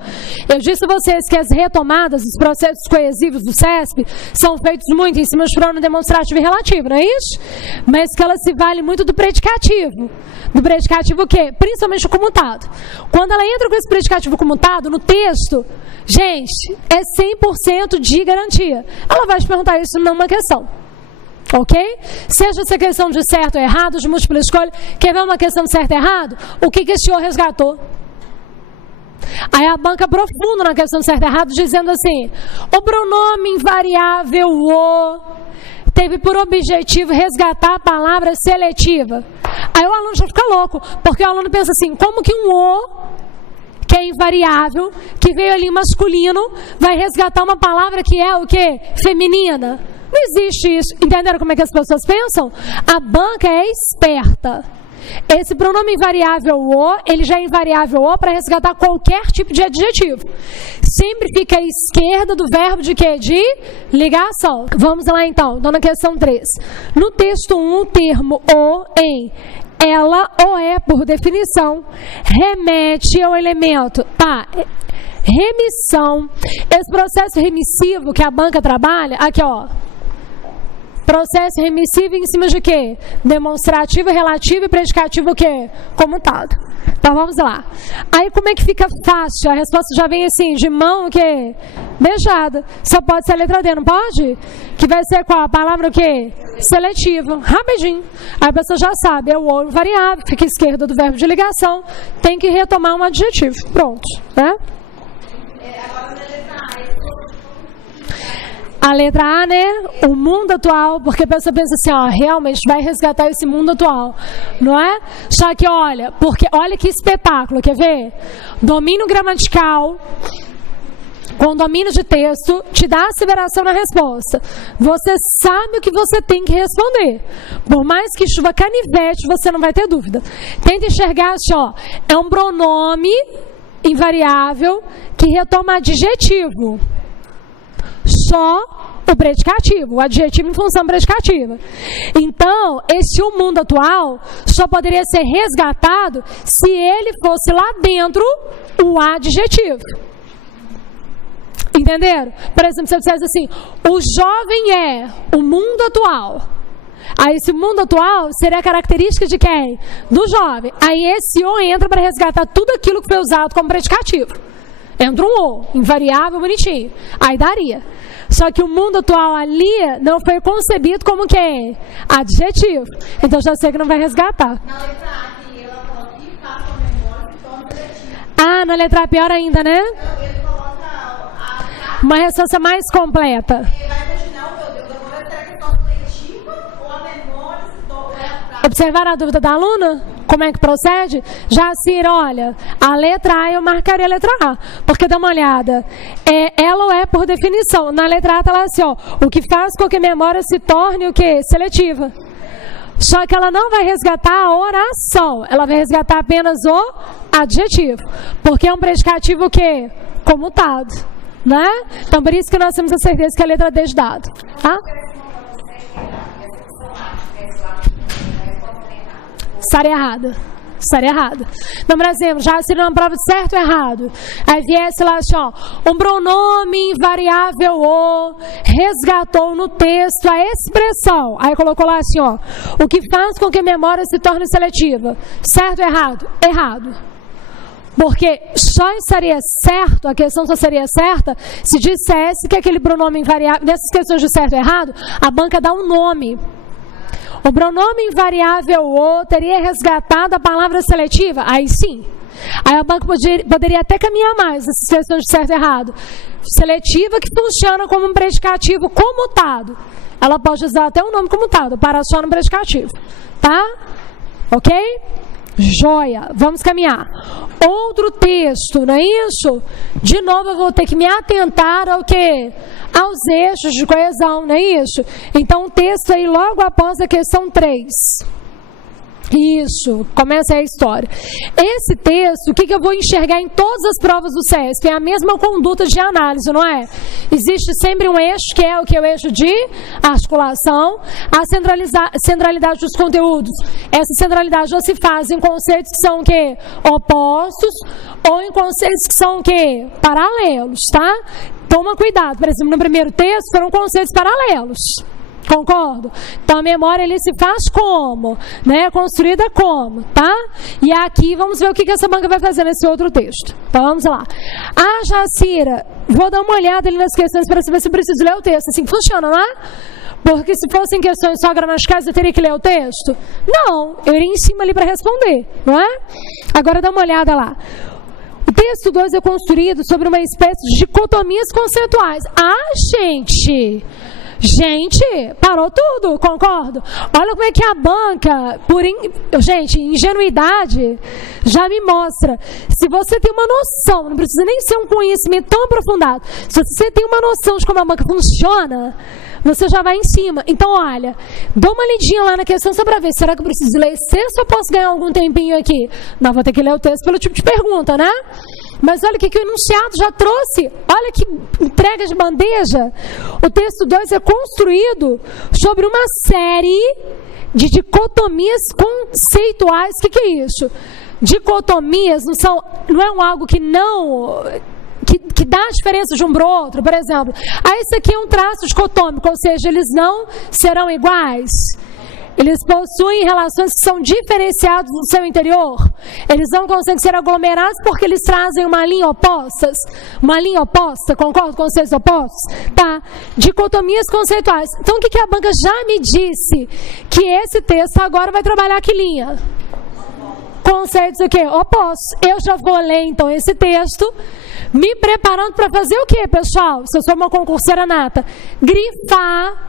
Eu disse a vocês que as retomadas dos processos coesivos do CESP são feitos muito em cima de pronome demonstrativo e relativo, não é isso? Mas que ela se vale muito do predicativo. Do predicativo o quê? Principalmente o comutado. Quando ela entra com esse predicativo comutado no texto, gente, é 100% de garantia. Ela vai te perguntar isso numa questão. Ok? Seja essa questão de certo ou errado, de múltipla escolha. Quer ver uma questão de certo e errado? O que esse senhor resgatou? Aí a banca aprofunda na questão de certo e errado, dizendo assim: o pronome invariável o teve por objetivo resgatar a palavra seletiva. Aí o aluno já fica louco, porque o aluno pensa assim: como que um o, que é invariável, que veio ali masculino, vai resgatar uma palavra que é o quê? Feminina? Não existe isso. Entenderam como é que as pessoas pensam? A banca é esperta. Esse pronome invariável o, ele já é invariável o para resgatar qualquer tipo de adjetivo. Sempre fica à esquerda do verbo de quê? De ligação. Vamos lá então, então na questão 3. No texto 1, o termo o, em, ela ou é, por definição, remete ao elemento. Tá, remissão. Esse processo remissivo que a banca trabalha, aqui ó. Processo remissivo em cima de quê? Demonstrativo, relativo e predicativo o quê? Comutado. Então vamos lá. Aí como é que fica fácil? A resposta já vem assim, de mão o quê? Beijada. Só pode ser a letra D, não pode? Que vai ser qual? A palavra o quê? Seletiva. Rapidinho. Aí a pessoa já sabe, é o ou variável, fica à esquerda do verbo de ligação, tem que retomar um adjetivo. Pronto. Né? A letra A, né? O mundo atual, porque a pessoa pensa assim, ó, realmente vai resgatar esse mundo atual, não é? Só que olha, porque olha que espetáculo, quer ver? Domínio gramatical com domínio de texto te dá asseveração na resposta. Você sabe o que você tem que responder. Por mais que chuva canivete, você não vai ter dúvida. Tenta enxergar assim, ó, é um pronome invariável que retoma adjetivo. Só o predicativo, o adjetivo em função predicativa. Então, esse o mundo atual só poderia ser resgatado se ele fosse lá dentro o adjetivo. Entenderam? Por exemplo, se eu dissesse assim, o jovem é o mundo atual. Aí esse mundo atual seria a característica de quem? Do jovem. Aí esse o entra para resgatar tudo aquilo que foi usado como predicativo. Entra um o, invariável, bonitinho. Aí daria. Só que o mundo atual ali não foi concebido como quem? Adjetivo. Então já sei que não vai resgatar. Na letra A, que ela coloca que faça a memória se torna seletiva. Ah, na letra A pior ainda, né? Ele coloca uma resposta mais completa. Ele vai imaginar o meu Deus, agora será que é só seletiva ou a memória se torna... Observar a dúvida da aluna? Como é que procede? Jacir, olha, a letra A eu marcaria a letra A, porque dá uma olhada, ela ou é por definição, na letra A está lá assim, ó, o que faz com que a memória se torne o quê? Seletiva. Só que ela não vai resgatar a oração, ela vai resgatar apenas o adjetivo, porque é um predicativo o quê? Comutado, né? Então por isso que nós temos a certeza que a letra D é de dado, tá? Estaria errada. Estaria errada. Então, por exemplo, já seria uma prova de certo ou errado. Aí viesse lá assim, ó, um pronome invariável o resgatou no texto a expressão. Aí colocou lá assim, ó, o que faz com que a memória se torne seletiva. Certo ou errado? Errado. Porque só estaria certo, a questão só seria certa se dissesse que aquele pronome invariável, nessas questões de certo ou errado, a banca dá um nome. O pronome invariável o teria resgatado a palavra seletiva? Aí sim. Aí a banca poderia até caminhar mais nessas questões de certo e errado. Seletiva que funciona como um predicativo comutado. Ela pode usar até um nome comutado, para só no predicativo. Tá? Ok? Joia. Vamos caminhar. Outro texto, não é isso? De novo eu vou ter que me atentar ao quê? Aos eixos de coesão, não é isso? Então o texto aí logo após a questão 3. Isso, começa aí a história. Esse texto, o que eu vou enxergar em todas as provas do CESP? É a mesma conduta de análise, não é? Existe sempre um eixo, que é o que é o eixo de articulação, a centralidade dos conteúdos. Essa centralidade já se faz em conceitos que são o quê? Opostos, ou em conceitos que são o quê? Paralelos, tá? Toma cuidado, por exemplo, no primeiro texto foram conceitos paralelos. Concordo? Então a memória ele se faz como? Né? Construída como? Tá? E aqui vamos ver o que essa banca vai fazer nesse outro texto. Então vamos lá. A Jacira, vou dar uma olhada ali nas questões para saber se eu preciso ler o texto. Assim funciona, não é? Porque se fossem questões só gramaticais, eu teria que ler o texto? Não, eu iria em cima ali para responder, não é? Agora dá uma olhada lá. O texto 2 é construído sobre uma espécie de dicotomias conceituais. Gente, parou tudo, concordo? Olha como é que a banca, gente, ingenuidade, já me mostra. Se você tem uma noção, não precisa nem ser um conhecimento tão aprofundado, se você tem uma noção de como a banca funciona, você já vai em cima. Então, olha, dá uma lidinha lá na questão só para ver, será que eu preciso ler texto ou posso ganhar algum tempinho aqui? Não, vou ter que ler o texto pelo tipo de pergunta, né? Mas olha o que o enunciado já trouxe. Olha que entrega de bandeja. O texto 2 é construído sobre uma série de dicotomias conceituais. O que é isso? Dicotomias não é algo que dá a diferença de um para o outro. Por exemplo, isso aqui é um traço dicotômico, ou seja, eles não serão iguais. Eles possuem relações que são diferenciadas no seu interior. Eles não conseguem ser aglomerados porque eles trazem uma linha oposta. Uma linha oposta, concordo com conceitos opostos? Tá. Dicotomias conceituais. Então, o que a banca já me disse? Que esse texto agora vai trabalhar que linha? Conceitos o quê? Opostos. Eu já vou ler, então, esse texto, me preparando para fazer o quê, pessoal? Se eu sou uma concurseira nata, grifar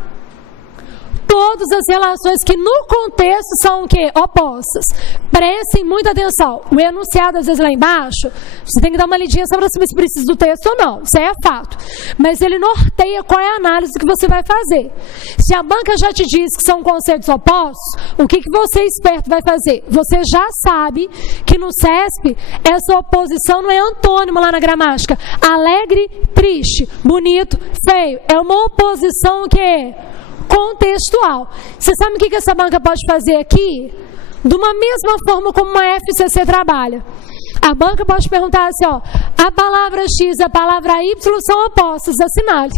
todas as relações que no contexto são o quê? Opostas. Prestem muita atenção. O enunciado, às vezes, lá embaixo, você tem que dar uma lidinha só para saber se precisa do texto ou não. Isso aí é fato. Mas ele norteia qual é a análise que você vai fazer. Se a banca já te diz que são conceitos opostos, o que você, esperto, vai fazer? Você já sabe que no CESP, essa oposição não é antônimo lá na gramática. Alegre, triste, bonito, feio. É uma oposição que contextual. Você sabe o que essa banca pode fazer aqui? De uma mesma forma como uma FCC trabalha. A banca pode perguntar assim, ó, a palavra X e a palavra Y são opostas, assinale.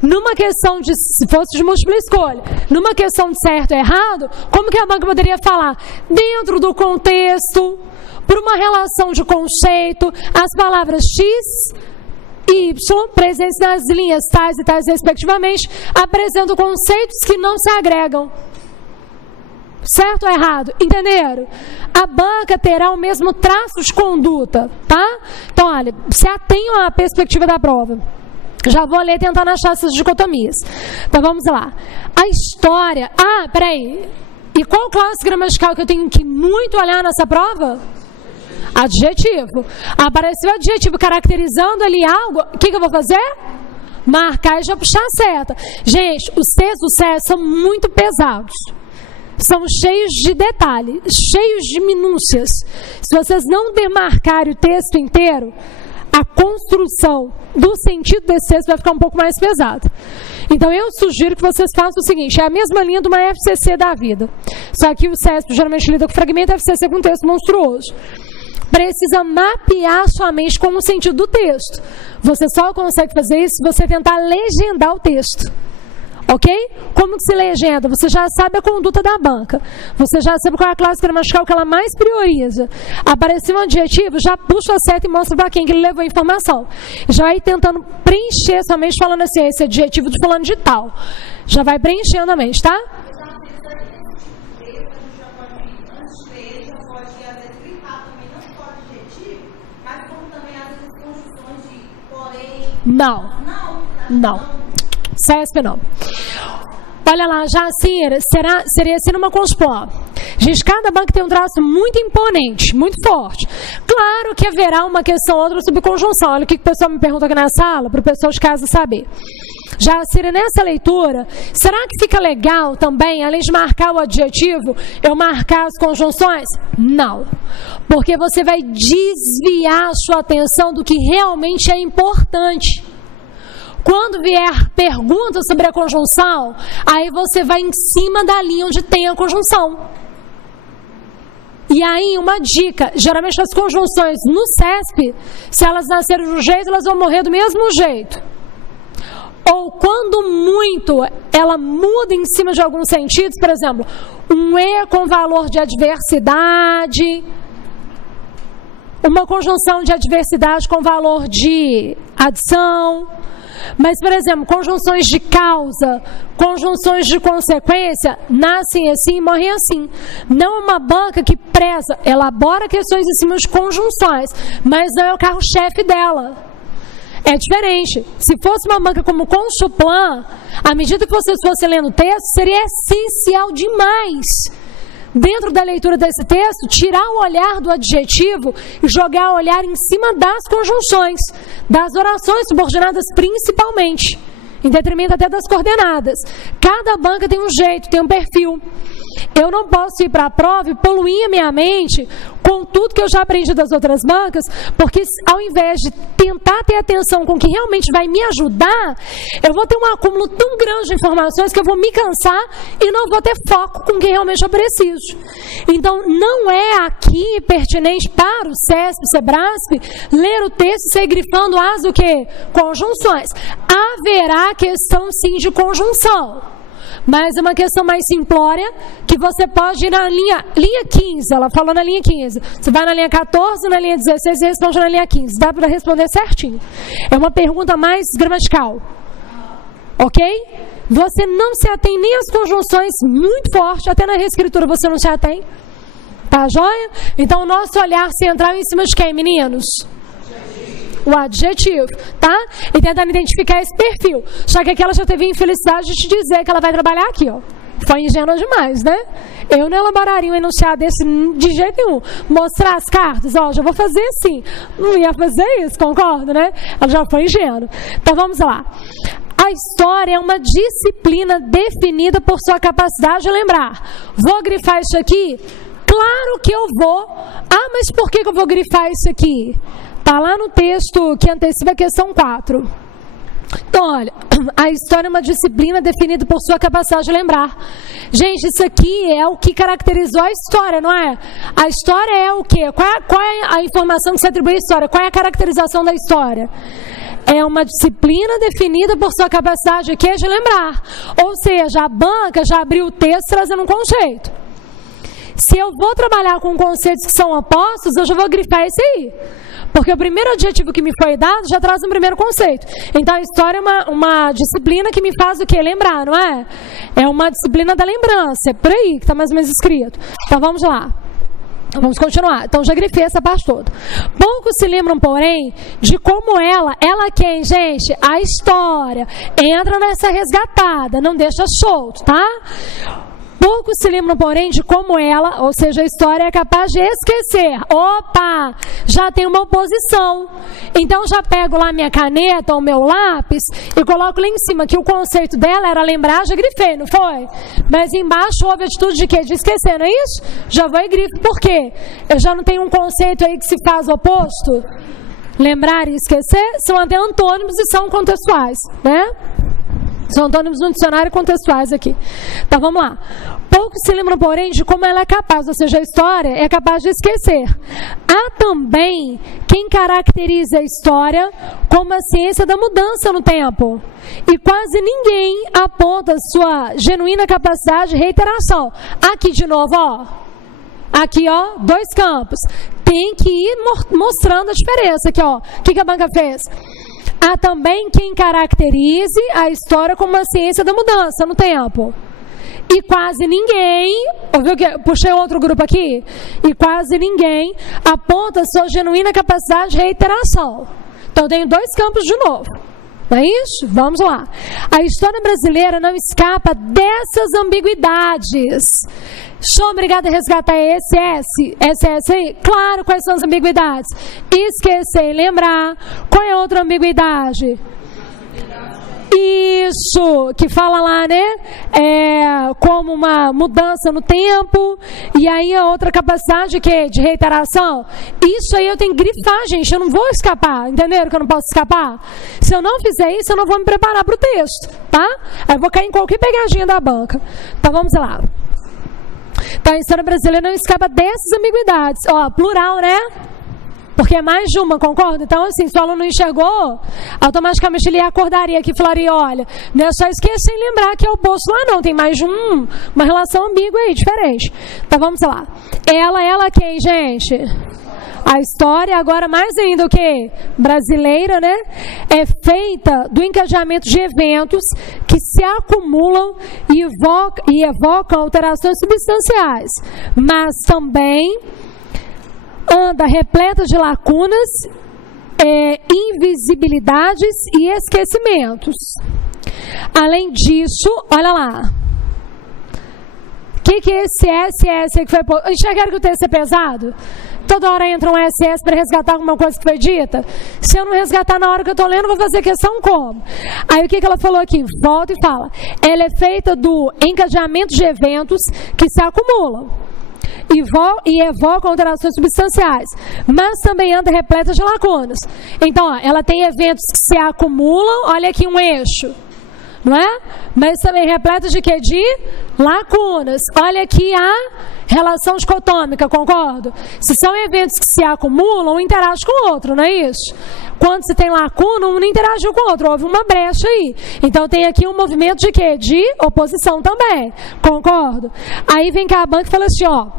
Numa questão de, se fosse de múltipla escolha, numa questão de certo e errado, como que a banca poderia falar? Dentro do contexto, por uma relação de conceito, as palavras X e Y, presentes nas linhas tais e tais respectivamente, apresentam conceitos que não se agregam. Certo ou errado? Entenderam? A banca terá o mesmo traço de conduta, tá? Então, olha, se atenham à perspectiva da prova. Já vou ler tentando achar essas dicotomias. Então, vamos lá. A história... peraí. E qual classe gramatical que eu tenho que muito olhar nessa prova? Adjetivo. Apareceu adjetivo caracterizando ali algo, o que eu vou fazer? Marcar e já puxar a seta. Gente, os textos do CES são muito pesados. São cheios de detalhes, cheios de minúcias. Se vocês não demarcarem o texto inteiro, a construção do sentido desse texto vai ficar um pouco mais pesada. Então eu sugiro que vocês façam o seguinte, é a mesma linha de uma FCC da vida. Só que o CESP geralmente lida com fragmento, a FCC com texto monstruoso. Precisa mapear sua mente com o sentido do texto. Você só consegue fazer isso se você tentar legendar o texto. Ok? Como que se legenda? Você já sabe a conduta da banca. Você já sabe qual é a classe gramatical que ela mais prioriza. Apareceu um adjetivo, já puxa a seta e mostra para quem que ele levou a informação. Já vai tentando preencher sua mente falando assim, esse adjetivo de fulano de tal. Já vai preenchendo a mente, tá? Não. CESP não. Olha lá, Jacira, seria assim uma conjunção. Gente, cada banco tem um traço muito imponente, muito forte. Claro que haverá uma questão ou outra sobre conjunção. Olha o que o pessoal me pergunta aqui na sala, para o pessoal de casa saber. Já, Cira, nessa leitura, será que fica legal também, além de marcar o adjetivo, eu marcar as conjunções? Não. Porque você vai desviar a sua atenção do que realmente é importante. Quando vier pergunta sobre a conjunção, aí você vai em cima da linha onde tem a conjunção. E aí, uma dica, geralmente as conjunções no CESP, se elas nascerem de um jeito, elas vão morrer do mesmo jeito. Ou quando muito, ela muda em cima de alguns sentidos, por exemplo, um E com valor de adversidade, uma conjunção de adversidade com valor de adição. Mas, por exemplo, conjunções de causa, conjunções de consequência, nascem assim e morrem assim. Não é uma banca que preza, elabora questões em cima de conjunções, mas não é o carro-chefe dela. É diferente. Se fosse uma banca como Conchuplan, à medida que vocês fossem lendo o texto, seria essencial demais, dentro da leitura desse texto, tirar o olhar do adjetivo e jogar o olhar em cima das conjunções, das orações subordinadas principalmente, em detrimento até das coordenadas. Cada banca tem um jeito, tem um perfil. Eu não posso ir para a prova e poluir a minha mente com tudo que eu já aprendi das outras bancas, porque ao invés de tentar ter atenção com o que realmente vai me ajudar, eu vou ter um acúmulo tão grande de informações que eu vou me cansar e não vou ter foco com o que realmente eu preciso. Então, não é aqui pertinente para o CESP, SEBRASP, ler o texto e sair grifando as o quê? Conjunções. Haverá questão, sim, de conjunção. Mas é uma questão mais simplória, que você pode ir na linha 15, ela falou na linha 15. Você vai na linha 14, na linha 16 e responde na linha 15. Dá para responder certinho. É uma pergunta mais gramatical. Ok? Você não se atém nem às conjunções muito fortes, até na reescritura você não se atém. Tá joia? Então o nosso olhar central é em cima de quem, meninos? O adjetivo, tá? E tentando identificar esse perfil. Só que aqui ela já teve a infelicidade de te dizer que ela vai trabalhar aqui, ó. Foi ingênua demais, né? Eu não elaboraria um enunciado desse de jeito nenhum. Mostrar as cartas, ó, já vou fazer assim. Não ia fazer isso, concorda, né? Ela já foi ingênua. Então vamos lá. A história é uma disciplina definida por sua capacidade de lembrar. Vou grifar isso aqui? Claro que eu vou. Ah, mas por que eu vou grifar isso aqui? Está lá no texto que antecipa a questão 4. Então, olha, a história é uma disciplina definida por sua capacidade de lembrar. Gente, isso aqui é o que caracterizou a história, não é? A história é o quê? Qual é a informação que se atribui à história? Qual é a caracterização da história? É uma disciplina definida por sua capacidade aqui de lembrar. Ou seja, a banca já abriu o texto trazendo um conceito. Se eu vou trabalhar com conceitos que são opostos, eu já vou grifar esse aí. Porque o primeiro adjetivo que me foi dado já traz um primeiro conceito. Então a história é uma disciplina que me faz o quê? Lembrar, não é? É uma disciplina da lembrança. É por aí que está mais ou menos escrito. Então vamos lá. Vamos continuar. Então já grifei essa parte toda. Poucos se lembram, porém, de como ela quem, gente? A história. Entra nessa resgatada, não deixa solto, tá? Poucos se lembram, porém, de como ela, ou seja, a história é capaz de esquecer. Opa, já tem uma oposição. Então já pego lá minha caneta ou meu lápis e coloco lá em cima que o conceito dela era lembrar, já grifei, não foi? Mas embaixo houve a atitude de quê? De esquecer, não é isso? Já vou e grifo. Por quê? Eu já não tenho um conceito aí que se faz oposto? Lembrar e esquecer são até antônimos e são contextuais, né? São antônimos no dicionário contextuais aqui. Então vamos lá. Poucos se lembram, porém, de como ela é capaz, ou seja, a história é capaz de esquecer. Há também quem caracteriza a história como a ciência da mudança no tempo. E quase ninguém aponta sua genuína capacidade de reiteração. Aqui de novo, ó. Aqui, ó, 2 campos. Tem que ir mostrando a diferença aqui, ó. O que a banca fez? Há também quem caracterize a história como uma ciência da mudança no tempo. E quase ninguém, ouviu que puxei outro grupo aqui? E quase ninguém aponta sua genuína capacidade de reiteração. Então, eu tenho 2 campos de novo. Não é isso? Vamos lá. A história brasileira não escapa dessas ambiguidades. Sou obrigada a resgatar SS aí? Claro, quais são as ambiguidades? Esquecer e lembrar. Qual é a outra ambiguidade? Isso, que fala lá, né? Como uma mudança no tempo. E aí a outra capacidade de reiteração. Isso aí eu tenho que grifar, gente. Eu não vou escapar. Entenderam que eu não posso escapar? Se eu não fizer isso, eu não vou me preparar para o texto, tá? Aí eu vou cair em qualquer pegadinha da banca. Então vamos lá. Então a história brasileira não escapa dessas ambiguidades. Ó, plural, né? Porque é mais de uma, concorda? Então, assim, se o aluno não enxergou, automaticamente ele acordaria aqui e falaria, olha, não é só esquecer e lembrar que é o oposto lá não, tem mais de uma relação ambígua aí, diferente. Então, vamos lá. Ela quem, gente? A história, agora mais ainda o que? Brasileira, né? É feita do encadeamento de eventos que se acumulam e evocam alterações substanciais, mas também anda repleta de lacunas, invisibilidades e esquecimentos. Além disso, olha lá. O que é esse SS que foi... Enxergaram que o texto é pesado? Toda hora entra um SS para resgatar alguma coisa que foi dita. Se eu não resgatar na hora que eu estou lendo, vou fazer questão como? Aí o que ela falou aqui? Volta e fala. Ela é feita do encadeamento de eventos que se acumulam e evocam alterações substanciais, mas também anda repleta de lacunas. Então, ó, ela tem eventos que se acumulam, olha aqui um eixo, não é? Mas também repleta de quê? De lacunas. Olha aqui a relação dicotômica, concordo? Se são eventos que se acumulam, um interage com o outro, não é isso? Quando se tem lacuna, um não interagiu com o outro, houve uma brecha aí. Então tem aqui um movimento de quê? De oposição também, concordo? Aí vem cá a banca e fala assim, ó,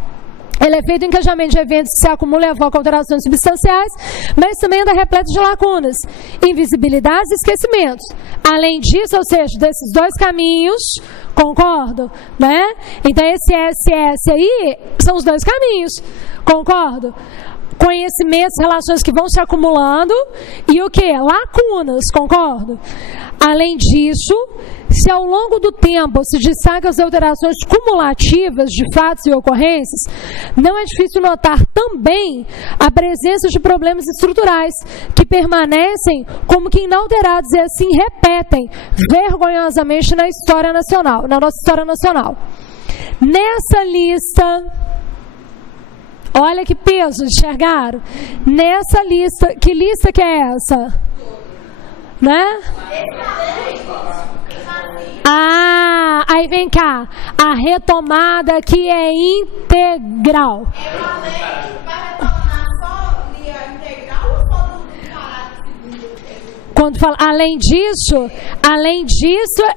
ele é feito do encajamento de eventos que se acumulam e evocam alterações substanciais, mas também anda repleto de lacunas, invisibilidades e esquecimentos. Além disso, ou seja, desses dois caminhos, concordo, né? Então esse SS aí são os dois caminhos, concordo? Conhecimentos, relações que vão se acumulando e o que? Lacunas, concordo? Além disso, se ao longo do tempo se destacam as alterações cumulativas de fatos e ocorrências, não é difícil notar também a presença de problemas estruturais que permanecem como que inalterados e assim repetem vergonhosamente na história nacional, na nossa história nacional. Nessa lista, olha que peso, enxergaram? Nessa lista, que lista que é essa? Né? Ah, aí vem cá, a retomada que é integral. Quando fala, além disso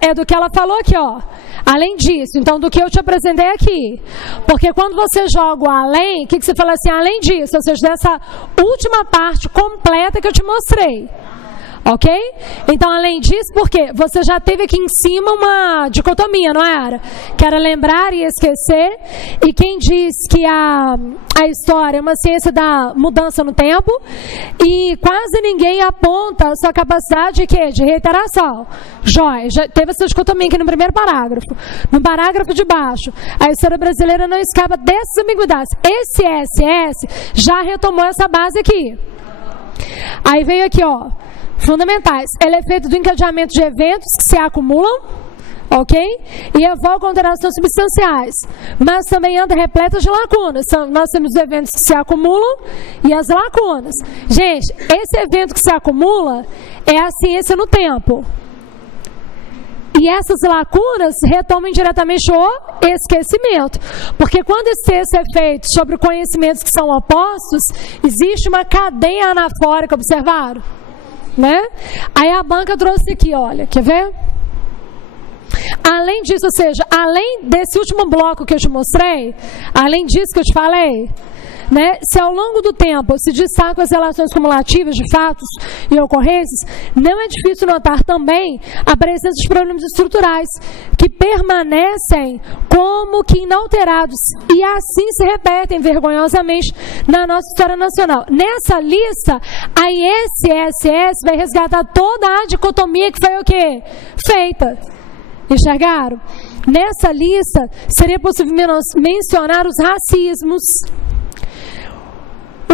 é do que ela falou aqui, ó. Além disso, então do que eu te apresentei aqui. Porque quando você joga o além, o que você fala assim, além disso, ou seja, dessa última parte completa que eu te mostrei. Ok? Então, além disso, porque você já teve aqui em cima uma dicotomia, não era? Que era lembrar e esquecer. E quem diz que a história é uma ciência da mudança no tempo, e quase ninguém aponta a sua capacidade de reiteração. Jóia, já teve essa dicotomia aqui no primeiro parágrafo. No parágrafo de baixo, a história brasileira não escapa dessas ambiguidades. Esse SS já retomou essa base aqui. Aí veio aqui, ó. Fundamentais. Ele é feito do encadeamento de eventos que se acumulam, ok? E evocam alterações substanciais. Mas também anda repleta de lacunas. Nós temos os eventos que se acumulam e as lacunas. Gente, esse evento que se acumula é a ciência no tempo. E essas lacunas retomam diretamente o esquecimento. Porque quando esse texto é feito sobre conhecimentos que são opostos, existe uma cadeia anafórica, observaram? Né? Aí a banca trouxe aqui, olha, quer ver? Além disso, ou seja, além desse último bloco que eu te mostrei, além disso que eu te falei, né, se ao longo do tempo se destacam as relações cumulativas de fatos e ocorrências, não é difícil notar também a presença de problemas estruturais que permanecem como que inalterados e assim se repetem vergonhosamente na nossa história nacional. Nessa lista, a ISSS vai resgatar toda a dicotomia que foi o quê? Feita. Enxergaram? Nessa lista, seria possível mencionar os racismos,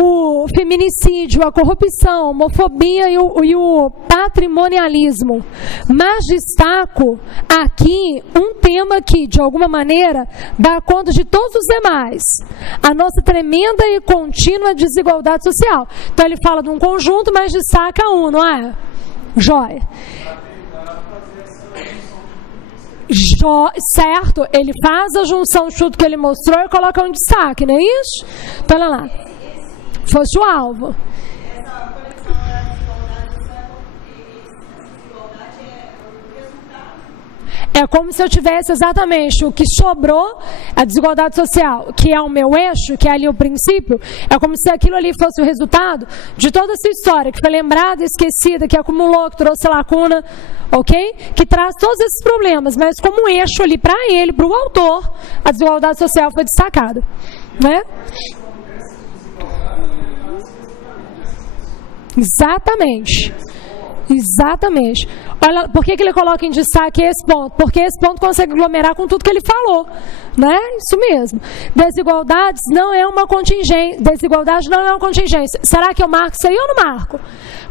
o feminicídio, a corrupção, a homofobia e o patrimonialismo. Mas destaco aqui um tema que, de alguma maneira, dá conta de todos os demais. A nossa tremenda e contínua desigualdade social. Então ele fala de um conjunto, mas destaca um, não é? Jóia. Certo, ele faz a junção de tudo que ele mostrou e coloca um destaque, não é isso? Então, olha lá. Fosse o alvo. É como se eu tivesse exatamente o que sobrou, a desigualdade social, que é o meu eixo, que é ali o princípio, é como se aquilo ali fosse o resultado de toda essa história, que foi lembrada, esquecida, que acumulou, que trouxe lacuna, ok? Que traz todos esses problemas, mas como eixo ali para ele, para o autor, a desigualdade social foi destacada, né? Exatamente. Exatamente. Olha, por que ele coloca em destaque esse ponto? Porque esse ponto consegue aglomerar com tudo que ele falou, né? Isso mesmo. Desigualdade não é uma contingência. Será que eu marco isso aí ou não marco?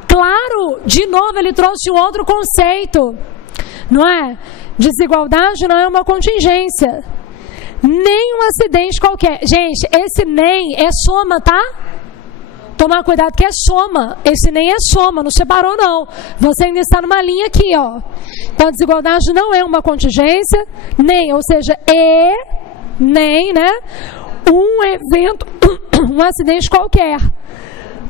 Claro, de novo ele trouxe um outro conceito, não é? Desigualdade não é uma contingência. Nem um acidente qualquer. Gente, esse nem é soma, tá? Tomar cuidado que é soma. Esse nem é soma, não separou não. Você ainda está numa linha aqui, ó. Então a desigualdade não é uma contingência, nem, ou seja, nem, né? Um evento, um acidente qualquer.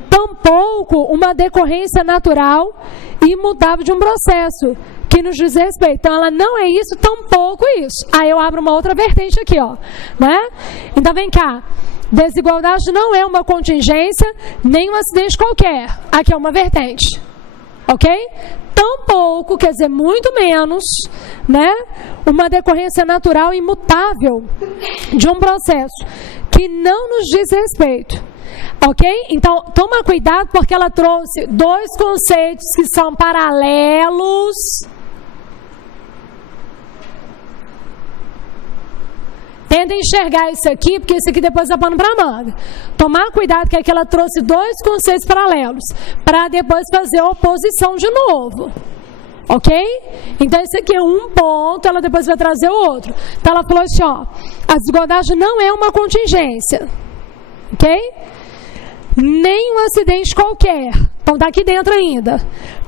Tampouco uma decorrência natural e imutável de um processo que nos diz respeito. Então ela não é isso, tampouco isso. Aí eu abro uma outra vertente aqui, ó, né? Então vem cá. Desigualdade não é uma contingência, nem um acidente qualquer. Aqui é uma vertente. Ok? Tampouco, quer dizer, muito menos, né? Uma decorrência natural e imutável de um processo que não nos diz respeito. Ok? Então, toma cuidado porque ela trouxe dois conceitos que são paralelos. Tenta enxergar isso aqui, porque isso aqui depois é pano para manga. Tomar cuidado que aqui ela trouxe dois conceitos paralelos, para depois fazer oposição de novo. Ok? Então esse aqui é um ponto, ela depois vai trazer o outro. Então ela falou assim, ó, a desigualdade não é uma contingência. Ok? Nem um acidente qualquer. Então está aqui dentro ainda.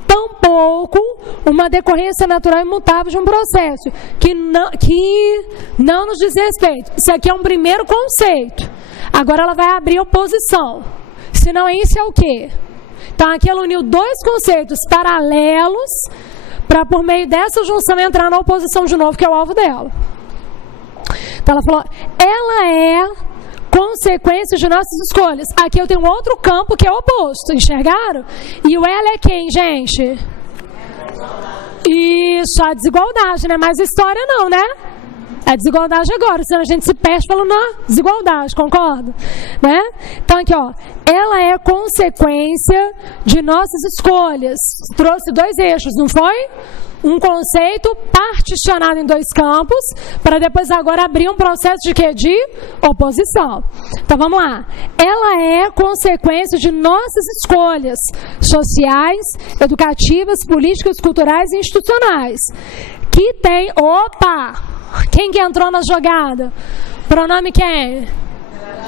Tampouco uma decorrência natural e imutável de um processo que não nos diz respeito. Isso aqui é um primeiro conceito. Agora ela vai abrir oposição. Se não é isso, é o quê? Então aqui ela uniu dois conceitos paralelos para por meio dessa junção entrar na oposição de novo, que é o alvo dela. Então ela falou, ela é consequência de nossas escolhas. Aqui eu tenho um outro campo que é o oposto, enxergaram? E o ela é quem, gente? Isso, a desigualdade, não é mais história não, né? É desigualdade agora, senão a gente se perde falando desigualdade, concorda? Né? Então aqui, ó, ela é consequência de nossas escolhas. Trouxe dois eixos, não foi? Um conceito particionado em dois campos, para depois agora abrir um processo de quê? De oposição. Então vamos lá. Ela é consequência de nossas escolhas sociais, educativas, políticas, culturais e institucionais. Que tem... Opa! Quem que entrou na jogada? Pronome quem?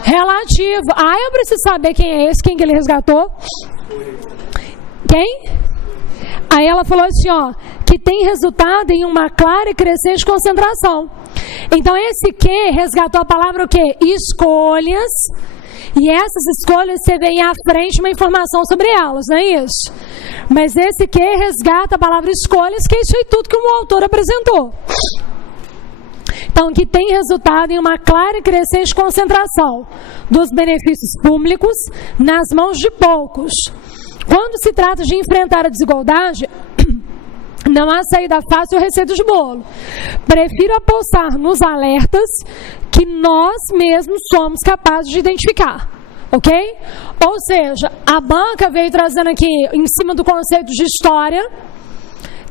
Relativo. Ah, eu preciso saber quem é esse, quem que ele resgatou. Quem? Aí ela falou assim, ó, que tem resultado em uma clara e crescente concentração. Então esse que resgatou a palavra o quê? Escolhas. E essas escolhas você vem à frente uma informação sobre elas, não é isso? Mas esse que resgata a palavra escolhas, que é isso aí tudo que o autor apresentou. Então, que tem resultado em uma clara e crescente concentração dos benefícios públicos nas mãos de poucos. Quando se trata de enfrentar a desigualdade, não há saída fácil ou receita de bolo. Prefiro apostar nos alertas que nós mesmos somos capazes de identificar. Ok? Ou seja, a banca veio trazendo aqui em cima do conceito de história.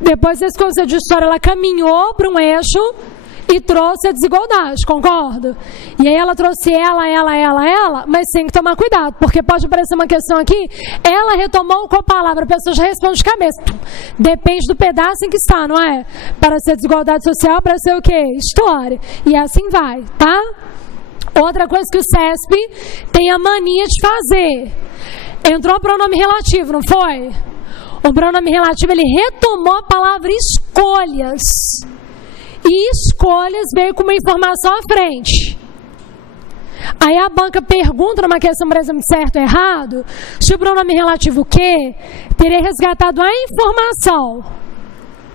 Depois desse conceito de história, ela caminhou para um eixo e trouxe a desigualdade, concorda? E aí ela trouxe ela, mas tem que tomar cuidado, porque pode aparecer uma questão aqui, ela retomou qual palavra, a pessoa já responde de cabeça. Depende do pedaço em que está, não é? Para ser desigualdade social, para ser o quê? História. E assim vai, tá? Outra coisa que o CESP tem a mania de fazer. Entrou o pronome relativo, não foi? O pronome relativo, ele retomou a palavra escolhas. E escolhas veio com uma informação à frente. Aí a banca pergunta numa questão, por exemplo, de certo ou errado, se o pronome relativo o quê? Teria resgatado a informação.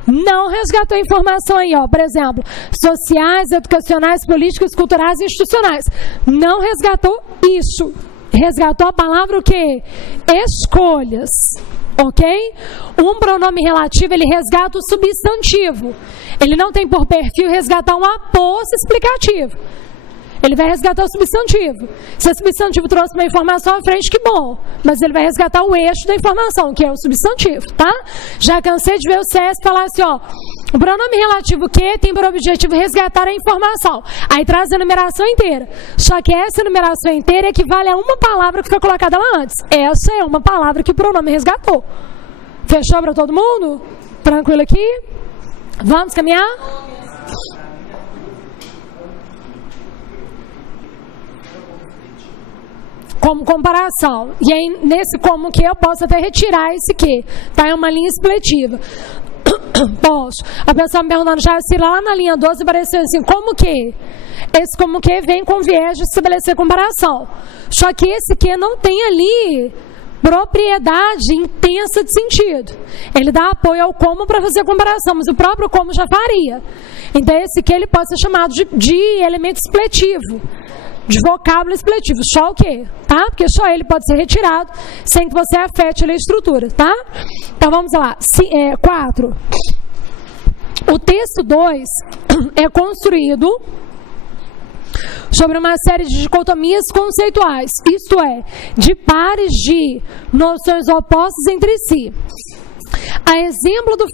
Não resgatou a informação aí, ó. Por exemplo, sociais, educacionais, políticos, culturais e institucionais. Não resgatou isso. Resgatou a palavra o quê? Escolhas. Ok? Um pronome relativo, ele resgata o substantivo. Ele não tem por perfil resgatar um aposto explicativo. Ele vai resgatar o substantivo. Se o substantivo trouxe uma informação à frente, que bom. Mas ele vai resgatar o eixo da informação, que é o substantivo, tá? Já cansei de ver o CESP falar assim, ó. O pronome relativo que tem por objetivo resgatar a informação. Aí traz a numeração inteira. Só que essa numeração inteira equivale a uma palavra que foi colocada lá antes. Essa é uma palavra que o pronome resgatou. Fechou para todo mundo? Tranquilo aqui? Vamos caminhar? Como comparação. E aí, nesse como que eu posso até retirar esse que. Tá? É uma linha expletiva. Posso. A pessoa me perguntando, já se lá na linha 12 apareceu assim, como que? Esse como que vem com viés de estabelecer comparação. Só que esse que não tem ali propriedade intensa de sentido. Ele dá apoio ao como para fazer comparação, mas o próprio como já faria. Então esse que ele pode ser chamado de elemento expletivo. De vocábulo expletivo, só o quê? Tá? Porque só ele pode ser retirado sem que você afete a estrutura, tá? Então vamos lá. 4. O texto 2 é construído sobre uma série de dicotomias conceituais, isto é, de pares de noções opostas entre si. A exemplo do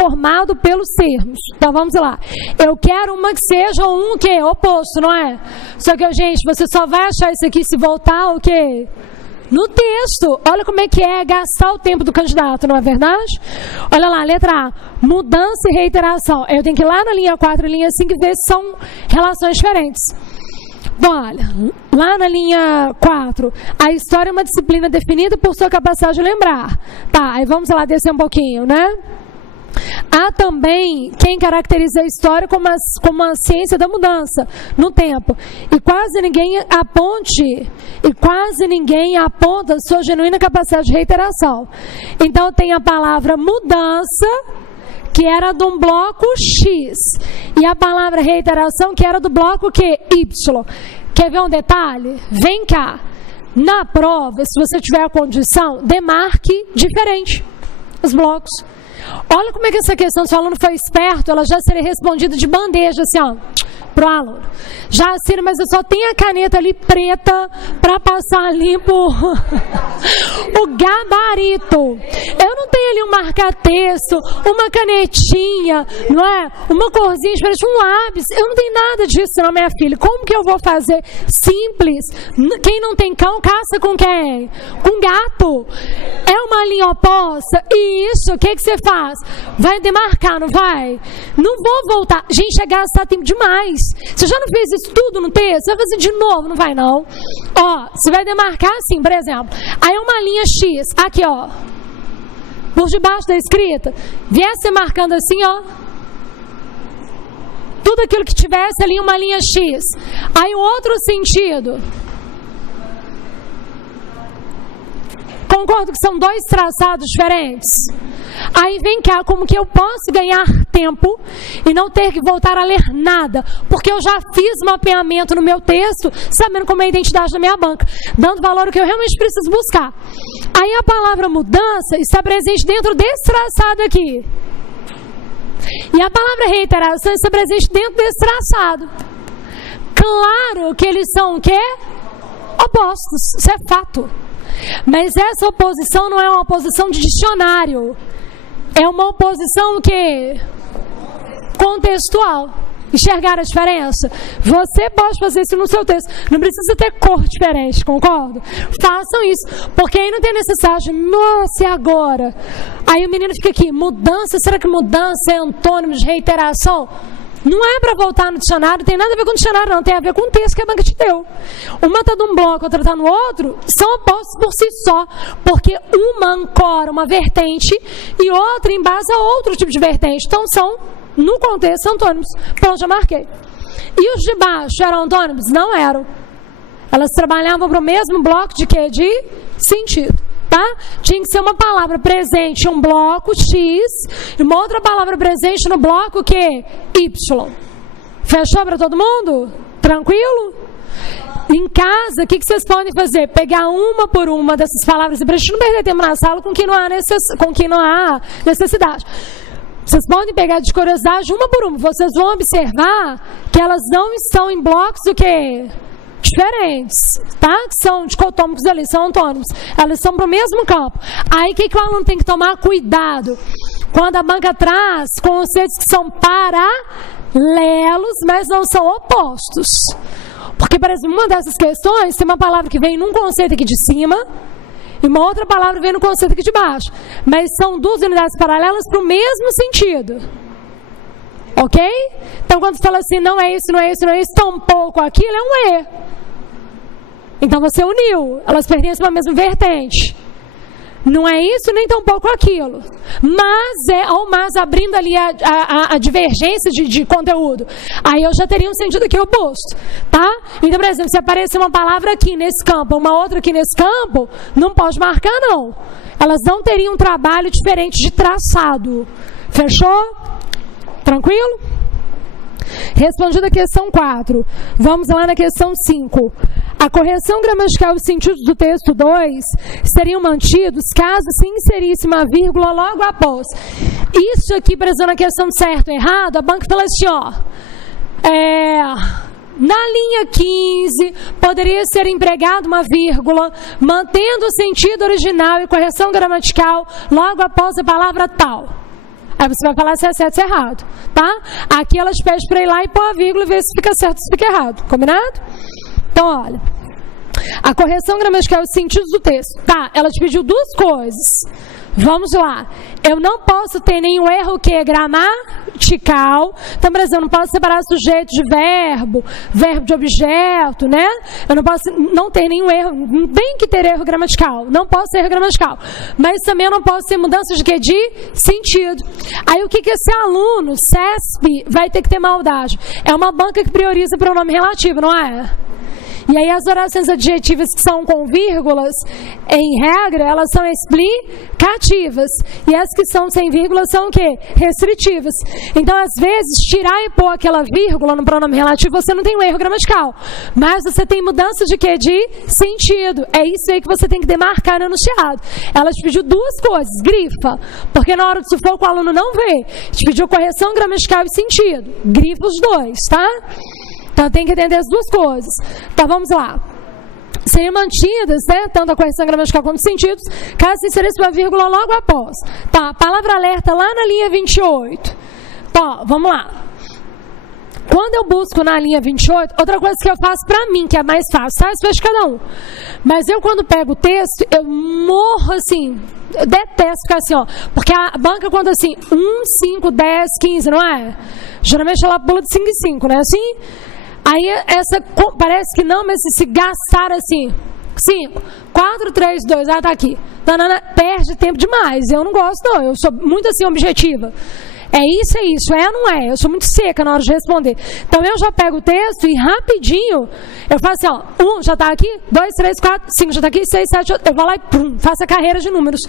formado pelos termos. Então vamos lá. Eu quero uma que seja um o quê? Oposto, não é? Só que, gente, você só vai achar isso aqui se voltar o quê? No texto. Olha como é que é gastar o tempo do candidato, não é verdade? Olha lá, letra A. Mudança e reiteração. Eu tenho que ir lá na linha 4 e linha 5 e ver se são relações diferentes. Bom, olha, lá na linha 4, a história é uma disciplina definida por sua capacidade de lembrar. Tá, aí vamos lá descer um pouquinho, né? Há também quem caracteriza a história como uma ciência da mudança no tempo. E quase ninguém aponta sua genuína capacidade de reiteração. Então tem a palavra mudança, que era de um bloco X, e a palavra reiteração, que era do bloco que? Y. Quer ver um detalhe? Vem cá. Na prova, se você tiver a condição, demarque diferente os blocos. Olha como é que essa questão, se o aluno foi esperto, ela já seria respondida de bandeja, assim, ó, pro aluno. Já, Ciro, mas eu só tenho a caneta ali preta para passar limpo o gabarito. Eu não tenho ali um marca-texto, uma canetinha, não é? Uma corzinha diferente, um lápis. Eu não tenho nada disso, não, minha filha. Como que eu vou fazer? Simples. Quem não tem cão, caça com quem? Com gato. É uma linha oposta. E isso, o que você faz? Vai demarcar, não vai? Não vou voltar. Gente, é gastar tempo demais. Você já não fez isso tudo no texto? Você vai fazer de novo? Não vai, não. Ó, você vai demarcar assim, por exemplo. Aí uma linha X, aqui, ó. Por debaixo da escrita. Viesse marcando assim, ó. Tudo aquilo que tivesse ali uma linha X. Aí o outro sentido. Concordo que são dois traçados diferentes. Aí vem cá, como que eu posso ganhar tempo e não ter que voltar a ler nada, porque eu já fiz mapeamento no meu texto, sabendo como é a identidade da minha banca, dando valor ao que eu realmente preciso buscar. Aí a palavra mudança está presente dentro desse traçado aqui. E a palavra reiteração está presente dentro desse traçado. Claro que eles são o quê? Opostos, isso é fato. Mas essa oposição não é uma oposição de dicionário. É uma oposição que contextual. Enxergar a diferença? Você pode fazer isso no seu texto. Não precisa ter cor diferente, concorda? Façam isso. Porque aí não tem necessidade de, nossa, e agora? Aí o menino fica aqui, mudança, será que mudança é antônimo de reiteração? Não é para voltar no dicionário, não tem nada a ver com o dicionário, não. Tem a ver com o texto que a banca te deu. Uma está num bloco, outra está no outro, são opostos por si só. Porque uma ancora uma vertente e outra embasa outro tipo de vertente. Então são, no contexto, antônimos. Pronto, já marquei. E os de baixo eram antônimos? Não eram. Elas trabalhavam para o mesmo bloco de quê? De sentido. Tá? Tinha que ser uma palavra presente em um bloco X e uma outra palavra presente no bloco que? Y. Fechou para todo mundo? Tranquilo? Em casa, o que vocês podem fazer? Pegar uma por uma dessas palavras e para a gente não perder tempo na sala com que não há necessidade. Vocês podem pegar de curiosidade uma por uma. Vocês vão observar que elas não estão em blocos o quê? Diferentes, tá? Que são dicotômicos ali, são antônimos. Elas são para o mesmo campo. Aí o que o aluno tem que tomar cuidado? Quando a banca traz conceitos que são paralelos, mas não são opostos. Porque, por exemplo, uma dessas questões tem uma palavra que vem num conceito aqui de cima e uma outra palavra vem no conceito aqui de baixo. Mas são duas unidades paralelas para o mesmo sentido. Ok? Então, quando você fala assim, não é isso, não é isso, não é isso, tampouco aquilo, é um E. Então, você uniu. Elas pertencem à mesma vertente. Não é isso, nem tampouco aquilo. Mas abrindo ali a divergência de conteúdo. Aí eu já teria um sentido aqui oposto. Tá? Então, por exemplo, se aparecer uma palavra aqui nesse campo, uma outra aqui nesse campo, não pode marcar, não. Elas não teriam um trabalho diferente de traçado. Fechou? Tranquilo? Respondida a questão 4. Vamos lá na questão 5. A correção gramatical e os sentidos do texto 2 seriam mantidos caso se inserisse uma vírgula logo após. Isso aqui, presando a questão de certo e errado, a banca fala assim, ó. Na linha 15, poderia ser empregada uma vírgula, mantendo o sentido original e correção gramatical logo após a palavra tal. Aí você vai falar se é certo ou se é errado, tá? Aqui ela te pede para ir lá e pôr a vírgula e ver se fica certo ou se fica errado, combinado? Então, olha, a correção gramatical e os sentidos do texto. Tá, ela te pediu duas coisas. Vamos lá. Eu não posso ter nenhum erro que é gramatical. Então, por exemplo, eu não posso separar sujeito de verbo, verbo de objeto, né? Eu não posso não ter nenhum erro. Não tem que ter erro gramatical. Não posso ter erro gramatical. Mas também eu não posso ter mudança de quê? De sentido. Aí o que esse aluno, CESP, vai ter que ter maldade? É uma banca que prioriza pronome relativo, não é? E aí as orações adjetivas que são com vírgulas, em regra, elas são explicativas. E as que são sem vírgulas são o quê? Restritivas. Então, às vezes, tirar e pôr aquela vírgula no pronome relativo, você não tem um erro gramatical. Mas você tem mudança de quê? De sentido. É isso aí que você tem que demarcar no enunciado. Ela te pediu duas coisas. Grifa, porque na hora do sufoco o aluno não vê. Te pediu correção gramatical e sentido. Grifa os dois, tá? Então, tem que entender as duas coisas. Então, vamos lá. Seriam mantidas, né, tanto a correção gramatical quanto os sentidos, caso se inserisse uma vírgula logo após. Tá, palavra alerta lá na linha 28. Tá, vamos lá. Quando eu busco na linha 28, outra coisa que eu faço pra mim, que é mais fácil, tá? Isso faz de cada um. Mas eu, quando pego o texto, eu morro assim, eu detesto ficar assim, ó. Porque a banca conta assim, 1, 5, 10, 15, não é? Geralmente ela pula de 5 em 5, né? Assim. Aí essa parece que não, mas se gastar assim, 5, 4, 3, 2, tá aqui. Perde tempo demais. Eu não gosto, não. Eu sou muito assim objetiva. É isso, é ou não é? Eu sou muito seca na hora de responder. Então eu já pego o texto e rapidinho eu faço assim, ó, 1 já tá aqui, 2, 3, 4, 5 já tá aqui, 6, 7, 8, eu vou lá e pum, faço a carreira de números.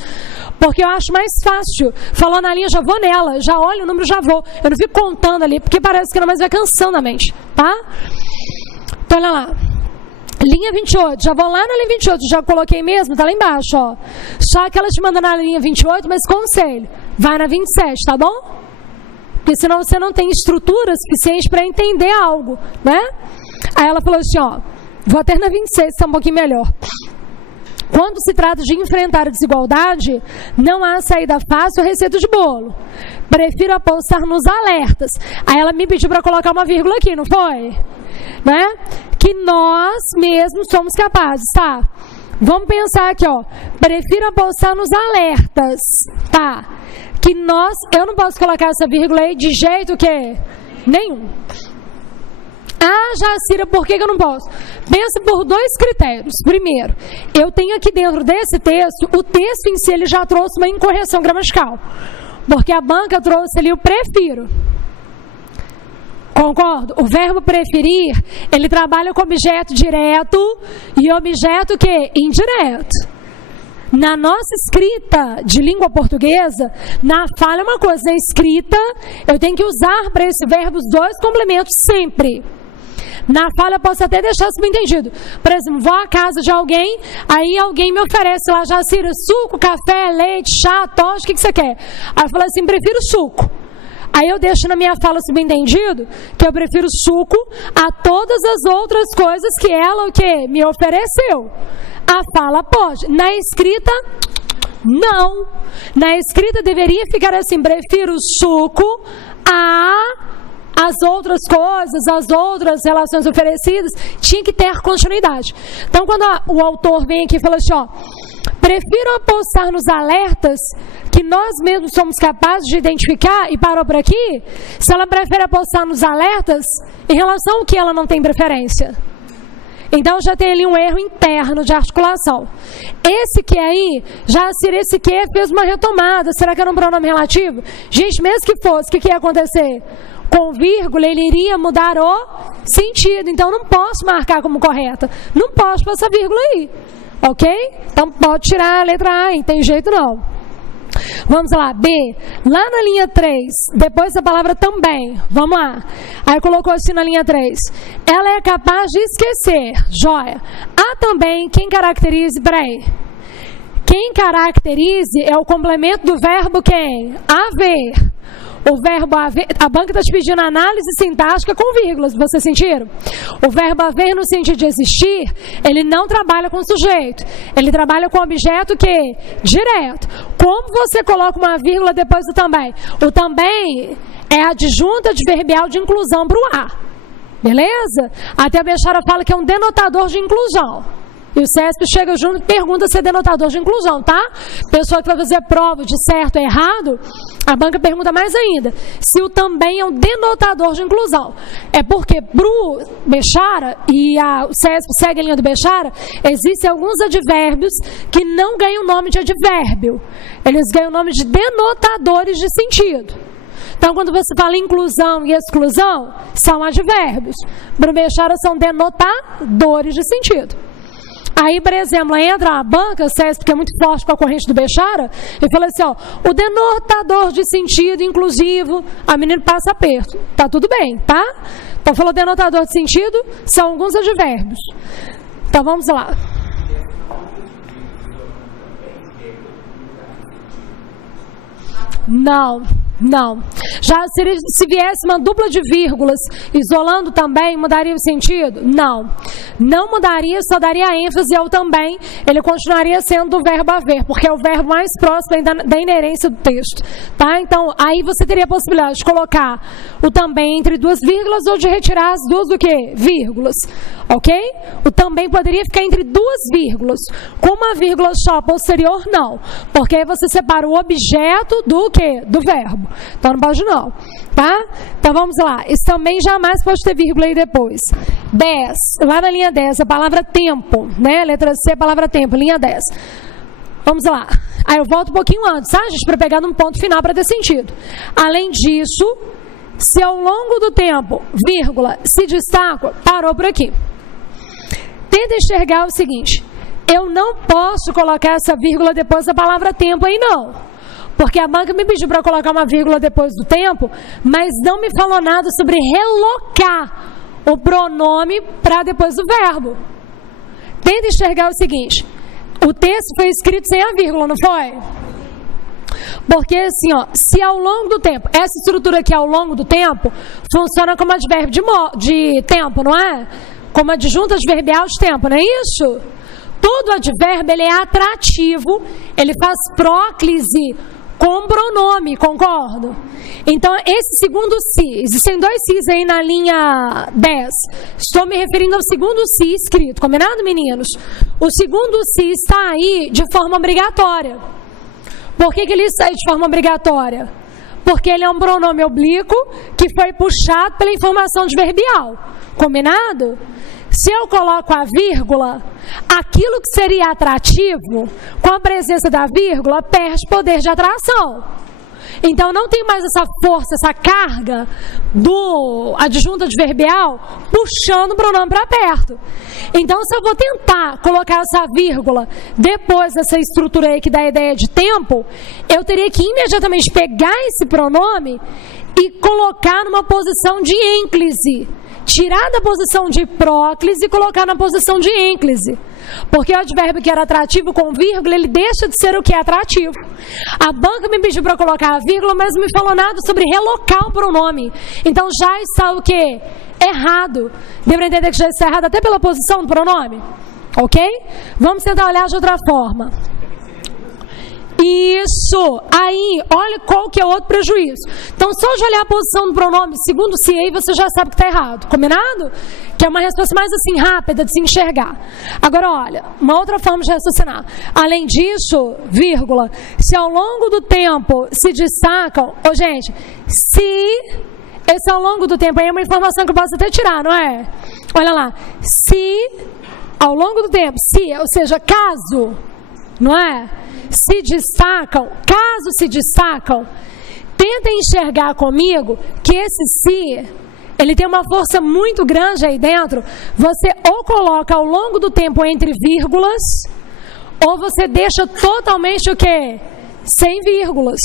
Porque eu acho mais fácil. Falando na linha, já vou nela, já olho o número, já vou. Eu não fico contando ali, porque parece que não, mas vai cansando a mente, tá? Então olha lá. Linha 28, já vou lá na linha 28, já coloquei mesmo, tá lá embaixo, ó. Só que ela te manda na linha 28, mas conselho, vai na 27, tá bom? Porque senão você não tem estrutura suficiente para entender algo, né? Aí ela falou assim, ó, vou até na 26, tá um pouquinho melhor. Quando se trata de enfrentar a desigualdade, não há saída fácil ou receita de bolo. Prefiro apostar nos alertas. Aí ela me pediu para colocar uma vírgula aqui, não foi? Né? Que nós mesmos somos capazes, tá? Vamos pensar aqui, ó. Prefiro apostar nos alertas, tá? Que nós... Eu não posso colocar essa vírgula aí de jeito que nenhum. Ah, Jacira, por que eu não posso? Pensa por dois critérios. Primeiro, eu tenho aqui dentro desse texto, o texto em si ele já trouxe uma incorreção gramatical. Porque a banca trouxe ali o prefiro. Concordo? O verbo preferir, ele trabalha com objeto direto e objeto que? Indireto. Na nossa escrita de língua portuguesa, na fala é uma coisa, na escrita eu tenho que usar para esse verbo os dois complementos sempre. Na fala eu posso até deixar subentendido. Por exemplo, vou à casa de alguém, aí alguém me oferece lá, Jacira, suco, café, leite, chá, toste, o que você quer? Aí eu falo assim, prefiro suco. Aí eu deixo na minha fala subentendido que eu prefiro suco a todas as outras coisas que ela o quê? Me ofereceu. A fala pode. Na escrita, não. Na escrita deveria ficar assim, prefiro suco as outras coisas, as outras relações oferecidas, tinha que ter continuidade. Então, quando o autor vem aqui e fala assim, ó, prefiro apostar nos alertas que nós mesmos somos capazes de identificar, e parou por aqui, se ela prefere apostar nos alertas, em relação ao que ela não tem preferência. Então já tem ali um erro interno de articulação. Esse que aí, já se esse que fez uma retomada, será que era um pronome relativo? Gente, mesmo que fosse, o que ia acontecer? Com vírgula, ele iria mudar o sentido. Então, não posso marcar como correta. Não posso passar vírgula aí. Ok? Então, pode tirar a letra A, não tem jeito não. Vamos lá, B. Lá na linha 3, depois da palavra também. Vamos lá. Aí colocou assim na linha 3. Ela é capaz de esquecer. Joia. Há também quem caracterize... Peraí. Quem caracterize é o complemento do verbo quem? Haver. O verbo haver, a banca está te pedindo análise sintática com vírgulas, vocês sentiram? O verbo haver no sentido de existir, ele não trabalha com sujeito, ele trabalha com objeto que? Direto. Como você coloca uma vírgula depois do também? O também é adjunta adverbial de inclusão para o A, beleza? Até a Bechara fala que é um denotador de inclusão. E o CESP chega junto e pergunta se é denotador de inclusão, tá? Pessoa que vai fazer prova de certo ou errado, a banca pergunta mais ainda, se o também é um denotador de inclusão. É porque pro Bechara, e o CESP segue a linha do Bechara, existem alguns advérbios que não ganham nome de advérbio. Eles ganham nome de denotadores de sentido. Então, quando você fala inclusão e exclusão, são advérbios. Pro Bechara são denotadores de sentido. Aí, por exemplo, entra a banca, o CESP, que é muito forte com a corrente do Bechara, e fala assim, ó, o denotador de sentido inclusivo, a menina passa aperto. Tá tudo bem, tá? Então, falou denotador de sentido, são alguns advérbios. Então, vamos lá. Não. Já se viesse uma dupla de vírgulas, isolando também, mudaria o sentido? Não mudaria, só daria ênfase ao também, ele continuaria sendo do verbo haver, porque é o verbo mais próximo da inerência do texto, tá? Então, aí você teria a possibilidade de colocar o também entre duas vírgulas ou de retirar as duas do quê? Vírgulas, ok? O também poderia ficar entre duas vírgulas, com uma vírgula só posterior, não, porque aí você separa o objeto do quê? Do verbo. Então não pode não, tá? Então vamos lá. Isso também jamais pode ter vírgula aí depois. 10. Lá na linha 10, a palavra tempo, né? Letra C, a palavra tempo, linha 10. Vamos lá. Aí eu volto um pouquinho antes, tá, gente? Para pegar num ponto final para ter sentido. Além disso, se ao longo do tempo, vírgula, se destaca, parou por aqui. Tenta enxergar o seguinte. Eu não posso colocar essa vírgula depois da palavra tempo aí, não. Porque a banca me pediu para colocar uma vírgula depois do tempo, mas não me falou nada sobre relocar o pronome para depois do verbo. Tenta enxergar o seguinte, o texto foi escrito sem a vírgula, não foi? Porque assim, ó, se ao longo do tempo, essa estrutura aqui ao longo do tempo, funciona como advérbio de tempo, não é? Como adjunto adverbial de tempo, não é isso? todo advérbio ele é atrativo, ele faz próclise com pronome, concordo? Então, esse segundo si, existem 2 sis aí na linha 10. Estou me referindo ao segundo si escrito, combinado, meninos? O segundo si está aí de forma obrigatória. Por que ele está aí de forma obrigatória? Porque ele é um pronome oblíquo que foi puxado pela informação adverbial, combinado? Se eu coloco a vírgula, aquilo que seria atrativo, com a presença da vírgula, perde poder de atração. Então não tem mais essa força, essa carga do adjunto adverbial puxando o pronome para perto. Então, se eu vou tentar colocar essa vírgula depois dessa estrutura aí que dá a ideia de tempo, eu teria que imediatamente pegar esse pronome e colocar numa posição de ênclise. Tirar da posição de próclise e colocar na posição de ênclise. Porque o advérbio que era atrativo com vírgula, ele deixa de ser o que é atrativo. A banca me pediu para colocar a vírgula, mas não me falou nada sobre relocar o pronome. Então já está o quê? Errado. Deveria entender que já está errado até pela posição do pronome. Ok? Vamos tentar olhar de outra forma. Isso, aí, olha qual que é o outro prejuízo. Então, só de olhar a posição do pronome, segundo se aí, você já sabe que está errado, combinado? Que é uma resposta mais assim, rápida de se enxergar. Agora, olha, uma outra forma de raciocinar. Além disso, vírgula, se ao longo do tempo se destacam, gente, se esse ao longo do tempo aí é uma informação que eu posso até tirar, não é? Olha lá, se ao longo do tempo, se, ou seja, caso, não é? Se destacam, caso se destacam, tentem enxergar comigo que esse se, ele tem uma força muito grande aí dentro. Você ou coloca ao longo do tempo entre vírgulas, ou você deixa totalmente o quê? Sem vírgulas.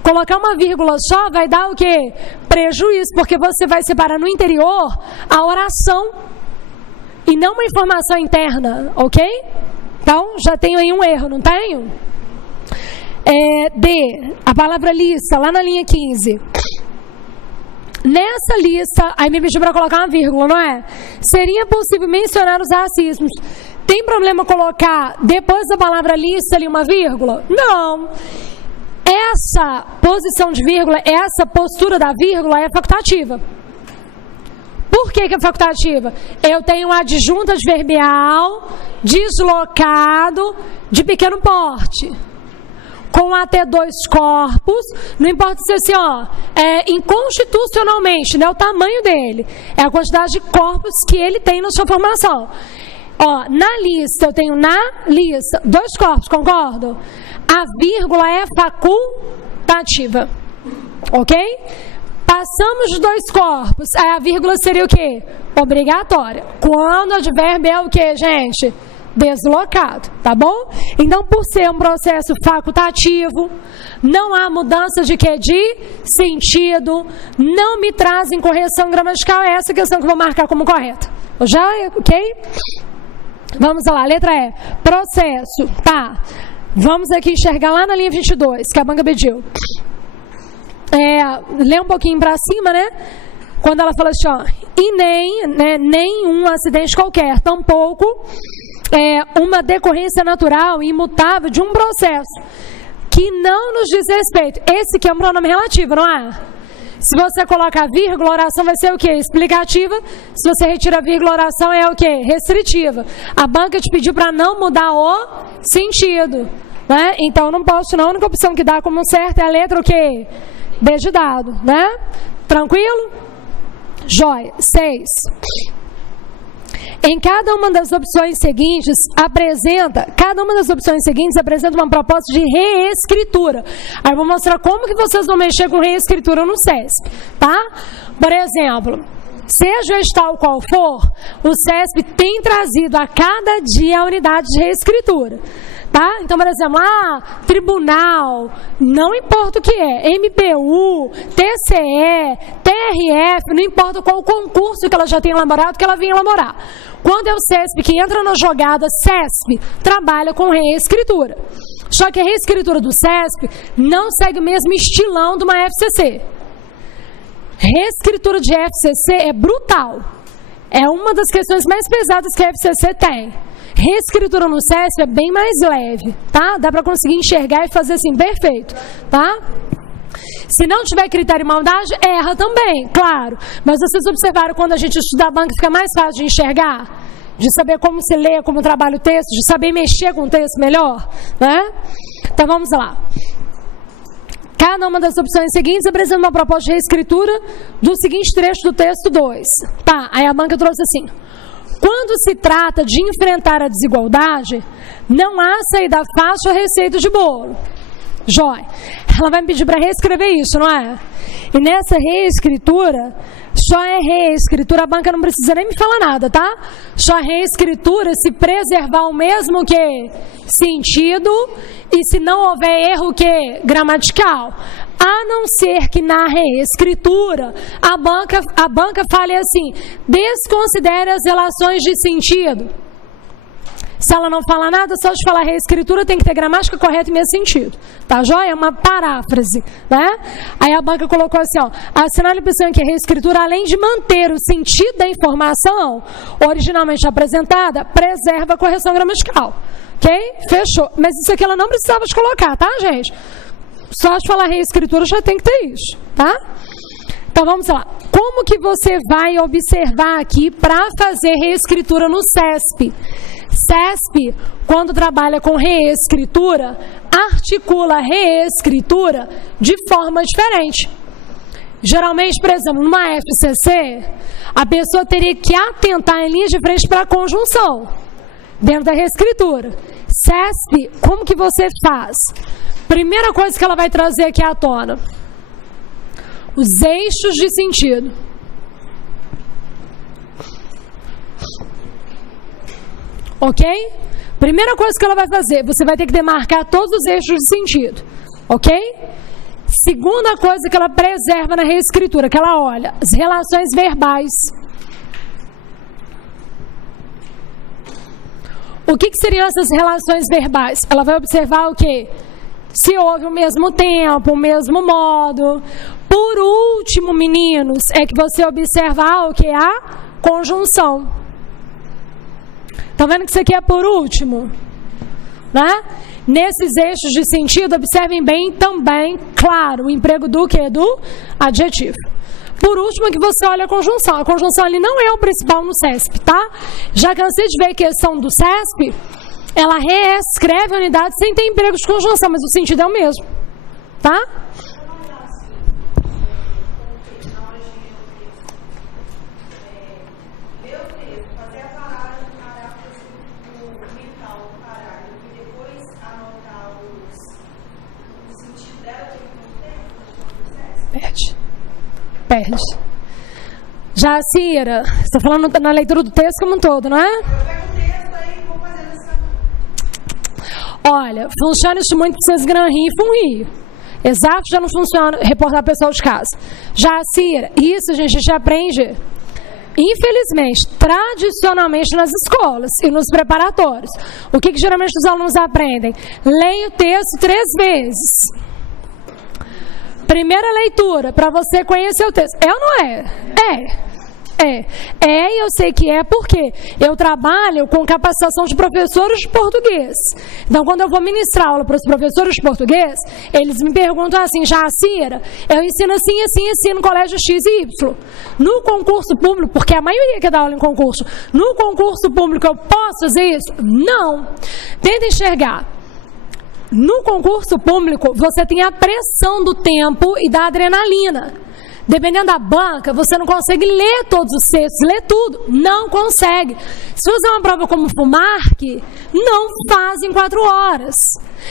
Colocar uma vírgula só vai dar o quê? Prejuízo, porque você vai separar no interior a oração e não uma informação interna, ok? Então, já tenho aí um erro, não tenho? D, a palavra lista, lá na linha 15. Nessa lista, aí me pediu para colocar uma vírgula, não é? Seria possível mencionar os racismos. Tem problema colocar depois da palavra lista ali uma vírgula? Não. Essa posição de vírgula, essa postura da vírgula é facultativa. Por que é facultativa? Eu tenho um adjunto adverbial deslocado de pequeno porte, com até 2 corpos, não importa se assim, inconstitucionalmente, não é o tamanho dele, é a quantidade de corpos que ele tem na sua formação. Ó, na lista, eu tenho na lista 2 corpos, concordo? A vírgula é facultativa, ok? Passamos de 2 corpos, aí a vírgula seria o quê? Obrigatória. Quando o advérbio é o quê, gente? Deslocado, tá bom? Então, por ser um processo facultativo, não há mudança de quê? De sentido, não me trazem correção gramatical, é essa questão que eu vou marcar como correta. Já, ok? Vamos lá, letra E. Processo, tá. Vamos aqui enxergar lá na linha 22, que a banca pediu. Lê um pouquinho para cima, né? Quando ela fala assim, ó, e nem, né, nenhum acidente qualquer, tampouco uma decorrência natural e imutável de um processo que não nos diz respeito. Esse aqui é um pronome relativo, não é? Se você coloca a vírgula, a oração vai ser o quê? Explicativa. Se você retira a vírgula, a oração é o quê? Restritiva. A banca te pediu para não mudar o sentido, né? Então não posso, não. A única opção que dá como certo é a letra o quê? D de dado, né? Tranquilo? Jóia. 6. Cada uma das opções seguintes apresenta uma proposta de reescritura. Aí eu vou mostrar como que vocês vão mexer com reescritura no CESP, tá? Por exemplo, seja o edital qual for, o CESP tem trazido a cada dia a unidade de reescritura. Tá? Então, por exemplo, tribunal, não importa o que é, MPU, TCE, TRF, não importa qual concurso que ela já tenha elaborado, que ela venha elaborar. Quando é o CESP que entra na jogada, CESP trabalha com reescritura. Só que a reescritura do CESP não segue o mesmo estilão de uma FCC. Reescritura de FCC é brutal. É uma das questões mais pesadas que a FCC tem. Reescritura no CESP é bem mais leve, tá? Dá para conseguir enxergar e fazer assim, perfeito, tá? Se não tiver critério e maldade, erra também, claro. Mas vocês observaram quando a gente estuda a banca, fica mais fácil de enxergar? De saber como se lê, como trabalha o texto, de saber mexer com o texto melhor, né? Então vamos lá. Cada uma das opções seguintes apresenta uma proposta de reescritura do seguinte trecho do texto 2. Tá, aí a banca trouxe assim. Quando se trata de enfrentar a desigualdade, não há saída fácil a receita de bolo. Jóia. Ela vai me pedir para reescrever isso, não é? E nessa reescritura, só é reescritura, a banca não precisa nem me falar nada, tá? Só é reescritura se preservar o mesmo que sentido e se não houver erro que gramatical. A não ser que na reescritura a banca fale assim, desconsidere as relações de sentido. Se ela não fala nada, só de falar reescritura tem que ter gramática correta e mesmo sentido. Tá joia? É uma paráfrase, né? Aí a banca colocou assim, ó. Assinale a opção que a reescritura, além de manter o sentido da informação originalmente apresentada, preserva a correção gramatical. Ok? Fechou. Mas isso aqui ela não precisava de colocar, tá, gente? Só de falar reescritura já tem que ter isso, tá? Então vamos lá. Como que você vai observar aqui para fazer reescritura no CESP? CESP, quando trabalha com reescritura, articula a reescritura de forma diferente. Geralmente, por exemplo, numa FCC, a pessoa teria que atentar em linha de frente para a conjunção, dentro da reescritura. CESP, como que você faz? Primeira coisa que ela vai trazer aqui à tona, os eixos de sentido. Ok? Primeira coisa que ela vai fazer, você vai ter que demarcar todos os eixos de sentido. Ok? Segunda coisa que ela preserva na reescritura, que ela olha, as relações verbais. O que seriam essas relações verbais? Ela vai observar o quê? Se houve o mesmo tempo, o mesmo modo. Por último, meninos, é que você observa o que? A conjunção. Estão vendo que isso aqui é por último? Né? Nesses eixos de sentido, observem bem também, claro, o emprego do que? Do adjetivo. Por último, é que você olha a conjunção. A conjunção ali não é o principal no CESP, tá? Já cansei de ver a questão do CESP, ela reescreve a unidade sem ter emprego de conjunção, mas o sentido é o mesmo, tá? Perde. Já, Cira, você está falando na leitura do texto como um todo, não é? Eu pego o texto aí e vou fazer essa... Olha, funciona isso muito para vocês Gran Rio e Fun Rio. Exato, já não funciona reportar pessoal de casa. Já, Cira, isso a gente já aprende, infelizmente, tradicionalmente nas escolas e nos preparatórios. O que geralmente os alunos aprendem? Leia o texto 3 vezes. Primeira leitura, para você conhecer o texto. É ou não é? E eu sei que é porque eu trabalho com capacitação de professores de português. Então, quando eu vou ministrar aula para os professores de português, eles me perguntam assim, Cira, eu ensino assim no colégio X e Y. No concurso público, porque a maioria quer dar aula em concurso, no concurso público eu posso fazer isso? Não. Tenta enxergar. No concurso público, você tem a pressão do tempo e da adrenalina. Dependendo da banca, você não consegue ler todos os textos, ler tudo. Não consegue. Se você uma prova como FUMARC, não faz em 4 horas.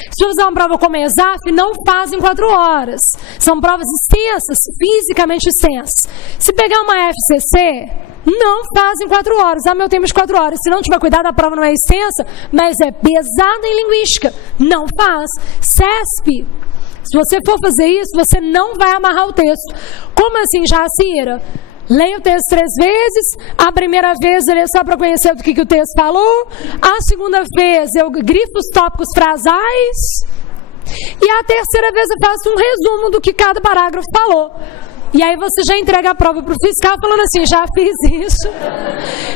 Se você uma prova como ESAF, não faz em 4 horas. São provas extensas, fisicamente extensas. Se pegar uma FCC, não faz em 4 horas. Meu tempo é de 4 horas. Se não tiver cuidado, a prova não é extensa, mas é pesada em linguística. Não faz. CESP, se você for fazer isso, você não vai amarrar o texto. Como assim, Jacira? Leia o texto 3 vezes. A primeira vez eu leio só para conhecer do que o texto falou. A segunda vez eu grifo os tópicos frasais. E a terceira vez eu faço um resumo do que cada parágrafo falou. E aí você já entrega a prova para o fiscal falando assim, já fiz isso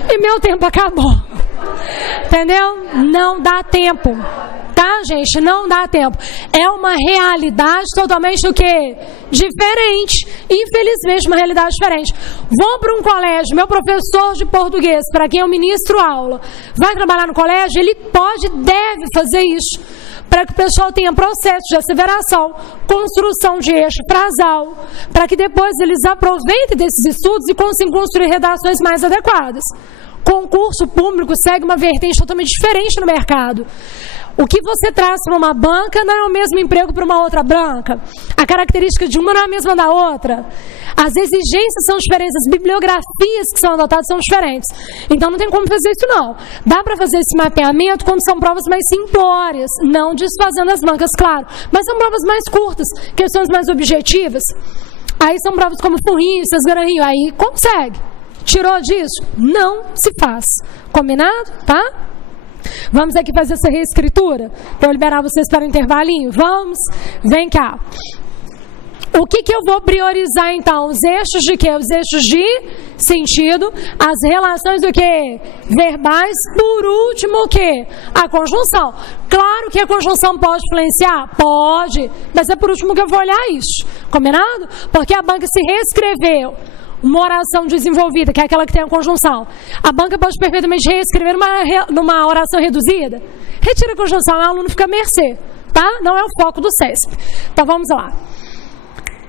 e meu tempo acabou. Entendeu? Não dá tempo. Tá, gente? Não dá tempo. É uma realidade totalmente o quê? Diferente. Infelizmente, uma realidade diferente. Vou para um colégio, meu professor de português, para quem eu ministro aula, vai trabalhar no colégio, ele pode, deve fazer isso, para que o pessoal tenha processo de asseveração, construção de eixo frasal, para que depois eles aproveitem desses estudos e consigam construir redações mais adequadas. Concurso público segue uma vertente totalmente diferente no mercado. O que você traz para uma banca não é o mesmo emprego para uma outra banca. A característica de uma não é a mesma da outra. As exigências são diferentes, as bibliografias que são adotadas são diferentes. Então não tem como fazer isso não. Dá para fazer esse mapeamento quando são provas mais simplórias, não desfazendo as bancas, claro. Mas são provas mais curtas, questões mais objetivas. Aí são provas como Furrinho, Sesgaranrio, aí consegue. Tirou disso? Não se faz. Combinado? Tá? Vamos aqui fazer essa reescritura para eu liberar vocês para o intervalinho? Vamos? Vem cá. O que eu vou priorizar então? Os eixos de quê? Os eixos de sentido, as relações do quê? Verbais. Por último o quê? A conjunção. Claro que a conjunção pode influenciar? Pode. Mas é por último que eu vou olhar isso. Combinado? Porque a banca se reescreveu uma oração desenvolvida, que é aquela que tem a conjunção. A banca pode perfeitamente reescrever numa oração reduzida. Retira a conjunção, o aluno fica à mercê, tá? Não é o foco do CESP. Então vamos lá.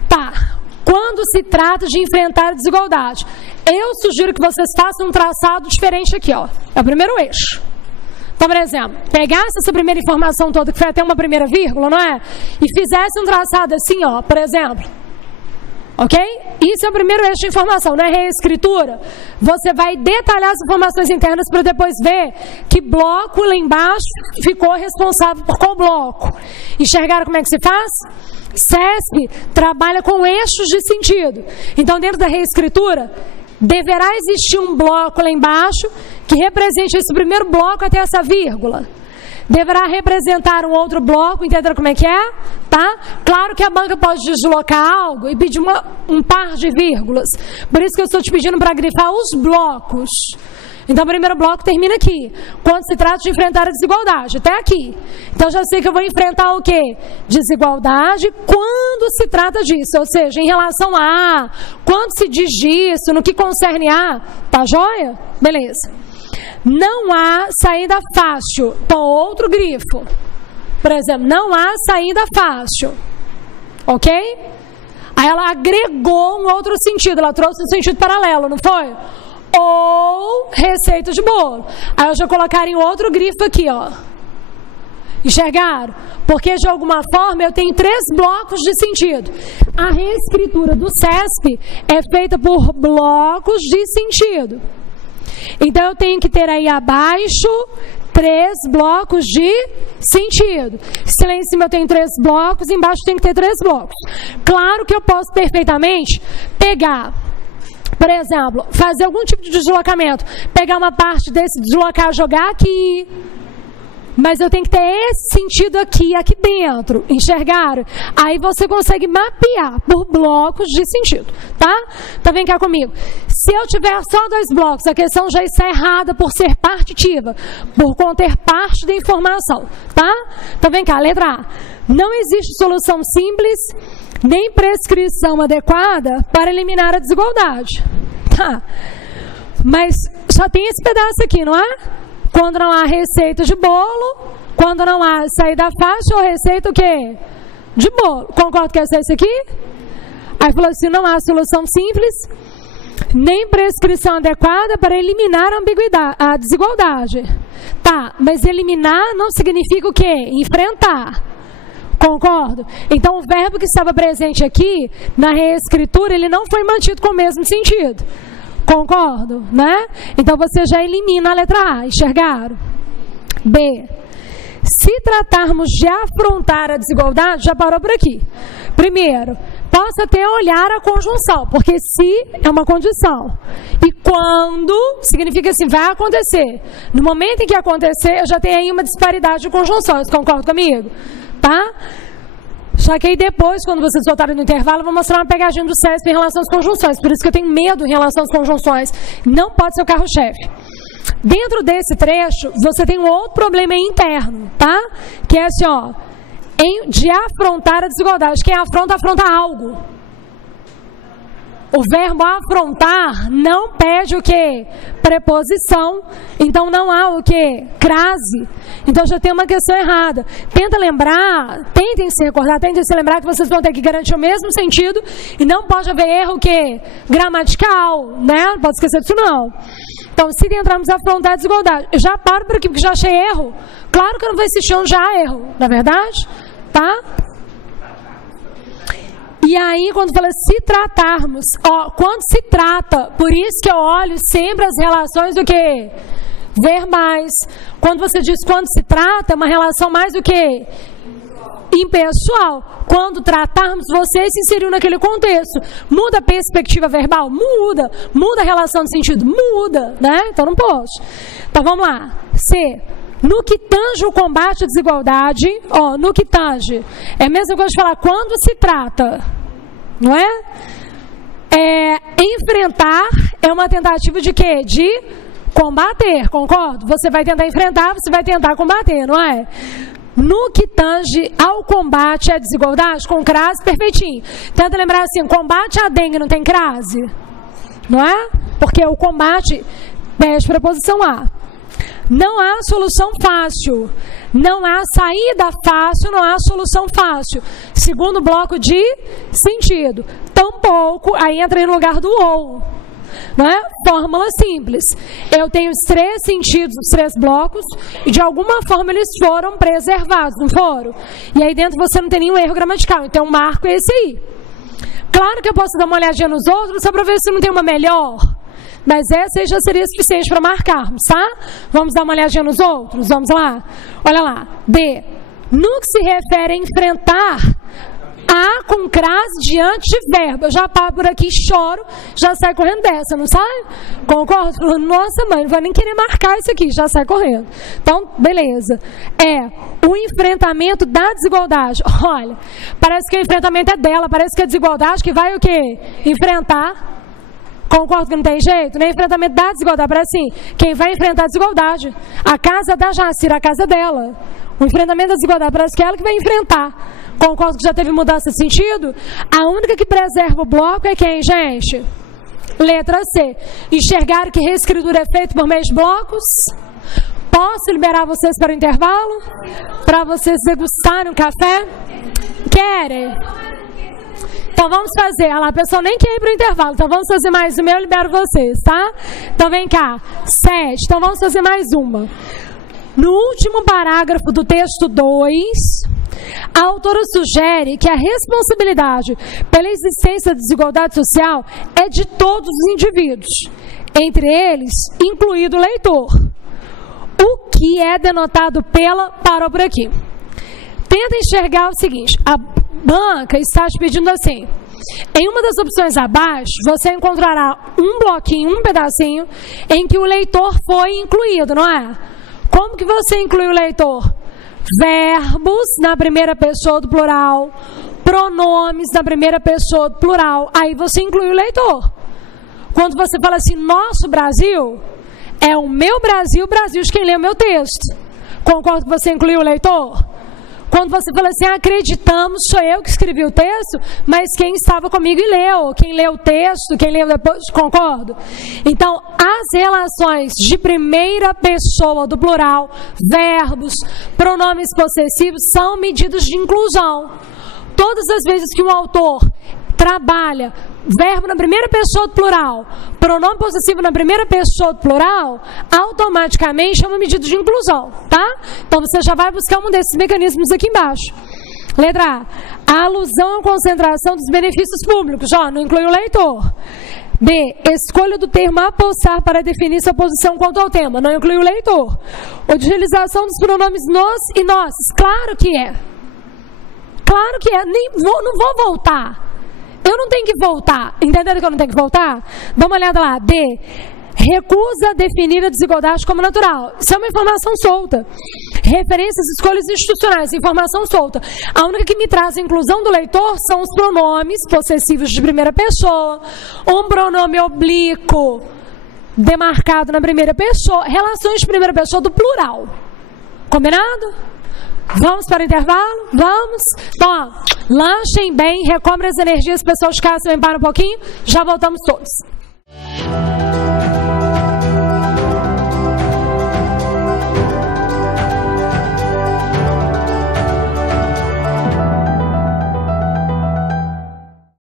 Tá. Quando se trata de enfrentar a desigualdade, eu sugiro que vocês façam um traçado diferente aqui, ó. É o primeiro eixo. Então, por exemplo, pegasse essa primeira informação toda, que foi até uma primeira vírgula, não é? E fizesse um traçado assim, ó, por exemplo. Ok? Isso é o primeiro eixo de informação, não é reescritura. Você vai detalhar as informações internas para depois ver que bloco lá embaixo ficou responsável por qual bloco. Enxergaram como é que se faz? CESP trabalha com eixos de sentido. Então, dentro da reescritura, deverá existir um bloco lá embaixo que represente esse primeiro bloco até essa vírgula. Deverá representar um outro bloco, entenderam como é que é? Tá? Claro que a banca pode deslocar algo e pedir um par de vírgulas. Por isso que eu estou te pedindo para grifar os blocos. Então o primeiro bloco termina aqui. Quando se trata de enfrentar a desigualdade, até aqui. Então já sei que eu vou enfrentar o quê? Desigualdade quando se trata disso. Ou seja, em relação a quando se diz disso, no que concerne a, tá joia? Beleza. Não há saída fácil. Então, outro grifo. Por exemplo, não há saída fácil. Ok? Aí ela agregou um outro sentido. Ela trouxe um sentido paralelo, não foi? Ou receita de bolo. Aí eu já colocaria em outro grifo aqui, ó. Enxergaram? Porque de alguma forma eu tenho 3 blocos de sentido. A reescritura do CESP é feita por blocos de sentido. Então eu tenho que ter aí abaixo 3 blocos de sentido. Se lá em cima eu tenho 3 blocos, embaixo tem que ter 3 blocos. Claro que eu posso perfeitamente pegar, por exemplo, fazer algum tipo de deslocamento, pegar uma parte desse, deslocar, jogar aqui. Mas eu tenho que ter esse sentido aqui dentro, enxergaram? Aí você consegue mapear por blocos de sentido, tá? Então vem cá comigo. Se eu tiver só 2 blocos, a questão já está errada por ser partitiva, por conter parte da informação, tá? Então vem cá, letra A. Não existe solução simples, nem prescrição adequada para eliminar a desigualdade. Tá? Mas só tem esse pedaço aqui, não é? Quando não há receita de bolo, quando não há saída fácil ou receita o quê? De bolo. Concordo que essa é isso aqui? Aí falou assim, não há solução simples, nem prescrição adequada para eliminar a ambiguidade, a desigualdade. Tá, mas eliminar não significa o quê? Enfrentar. Concordo? Então o verbo que estava presente aqui, na reescritura, ele não foi mantido com o mesmo sentido. Concordo, né? Então você já elimina a letra A, enxergaram? B. Se tratarmos de afrontar a desigualdade, já parou por aqui. Primeiro, posso até olhar a conjunção, porque se é uma condição. E quando significa assim, vai acontecer. No momento em que acontecer, eu já tenho aí uma disparidade de conjunções, concorda comigo? Tá? Só que aí depois, quando vocês voltarem no intervalo, eu vou mostrar uma pegadinha do CESP em relação às conjunções. Por isso que eu tenho medo em relação às conjunções. Não pode ser o carro-chefe. Dentro desse trecho, você tem um outro problema interno, tá? Que é assim, ó, de afrontar a desigualdade. Quem afronta, afronta algo. O verbo afrontar não pede o quê? Preposição. Então não há o quê? Crase. Então já tem uma questão errada. Tentem se recordar, tentem se lembrar que vocês vão ter que garantir o mesmo sentido e não pode haver erro o quê? Gramatical, né? Não pode esquecer disso não. Então, se tentarmos afrontar a desigualdade, eu já paro por aqui porque já achei erro. Claro que eu não vou insistir onde já há erro, não é verdade? Tá? E aí, quando fala se tratarmos, ó, quando se trata, por isso que eu olho sempre as relações do que? Verbais. Quando você diz quando se trata, é uma relação mais do que? Impessoal. Quando tratarmos, você se inseriu naquele contexto. Muda a perspectiva verbal? Muda. Muda a relação de sentido? Muda, né? Então não posso. Então vamos lá. C. No que tange o combate à desigualdade, ó, no que tange, é a mesma coisa de falar quando se trata, não é? Enfrentar é uma tentativa de quê? De combater, concordo? Você vai tentar enfrentar, você vai tentar combater, não é? No que tange ao combate à desigualdade, com crase, perfeitinho. Tenta lembrar assim, combate à dengue não tem crase, não é? Porque o combate pede preposição a. Não há solução fácil, não há saída fácil, não há solução fácil. Segundo bloco de sentido. Tampouco, aí entra aí no lugar do ou. Não é? Fórmula simples. Eu tenho os 3 sentidos, os 3 blocos, e de alguma forma eles foram preservados, não foram? E aí dentro você não tem nenhum erro gramatical, então o marco é esse aí. Claro que eu posso dar uma olhadinha nos outros só para ver se não tem uma melhor. Mas essa aí já seria suficiente para marcarmos, tá? Vamos dar uma olhadinha nos outros? Vamos lá? Olha lá. D. No que se refere a enfrentar, A com crase diante de verbo. Eu já paro por aqui, choro, já sai correndo dessa, não sai? Concordo? Nossa, mãe, não vai nem querer marcar isso aqui, já sai correndo. Então, beleza. O enfrentamento da desigualdade. Olha, parece que o enfrentamento é dela, parece que é a desigualdade que vai o quê? Enfrentar. Concordo que não tem jeito? Nem enfrentamento da desigualdade. Parece assim, quem vai enfrentar a desigualdade? A casa da Jacira, a casa dela. O enfrentamento da desigualdade parece que é ela que vai enfrentar. Concordo que já teve mudança de sentido? A única que preserva o bloco é quem, gente? Letra C. Enxergaram que reescritura é feita por meio de blocos? Posso liberar vocês para o intervalo? Para vocês degustarem um café? Querem? Então vamos fazer, olha lá, a pessoa nem quer ir para o intervalo, então vamos fazer mais uma, eu libero vocês, tá? Então vem cá, 7, então vamos fazer mais uma. No último parágrafo do texto 2, a autora sugere que a responsabilidade pela existência da desigualdade social é de todos os indivíduos, entre eles, incluído o leitor. O que é denotado pela, parou por aqui. Tenta enxergar o seguinte, a banca está te pedindo assim, em uma das opções abaixo, você encontrará um bloquinho, um pedacinho, em que o leitor foi incluído, não é? Como que você inclui o leitor? Verbos na primeira pessoa do plural, pronomes na primeira pessoa do plural, aí você inclui o leitor. Quando você fala assim, nosso Brasil, é o meu Brasil, Brasil de quem lê o meu texto. Concordo que você incluiu o leitor? Quando você fala assim, acreditamos, sou eu que escrevi o texto, mas quem estava comigo e leu, quem leu o texto, quem leu depois, concordo? Então, as relações de primeira pessoa do plural, verbos, pronomes possessivos, são medidas de inclusão. Todas as vezes que um autor trabalha verbo na primeira pessoa do plural, pronome possessivo na primeira pessoa do plural, automaticamente é uma medida de inclusão, tá? Então você já vai buscar um desses mecanismos aqui embaixo. Letra A alusão à concentração dos benefícios públicos, ó, não inclui o leitor. B, escolha do termo apossar para definir sua posição quanto ao tema, não inclui o leitor. Utilização dos pronomes nos e nossos, claro que é. Claro que é, não vou voltar. Eu não tenho que voltar. Entenderam que eu não tenho que voltar? Dá uma olhada lá. D. Recusa definir a desigualdade como natural. Isso é uma informação solta. Referências, escolhas institucionais. Informação solta. A única que me traz a inclusão do leitor são os pronomes possessivos de primeira pessoa. Um pronome oblíquo demarcado na primeira pessoa, relações de primeira pessoa do plural. Combinado? Vamos para o intervalo? Vamos? Então, ó, lanchem bem, recobrem as energias, pessoal de casa, também para um pouquinho, já voltamos todos.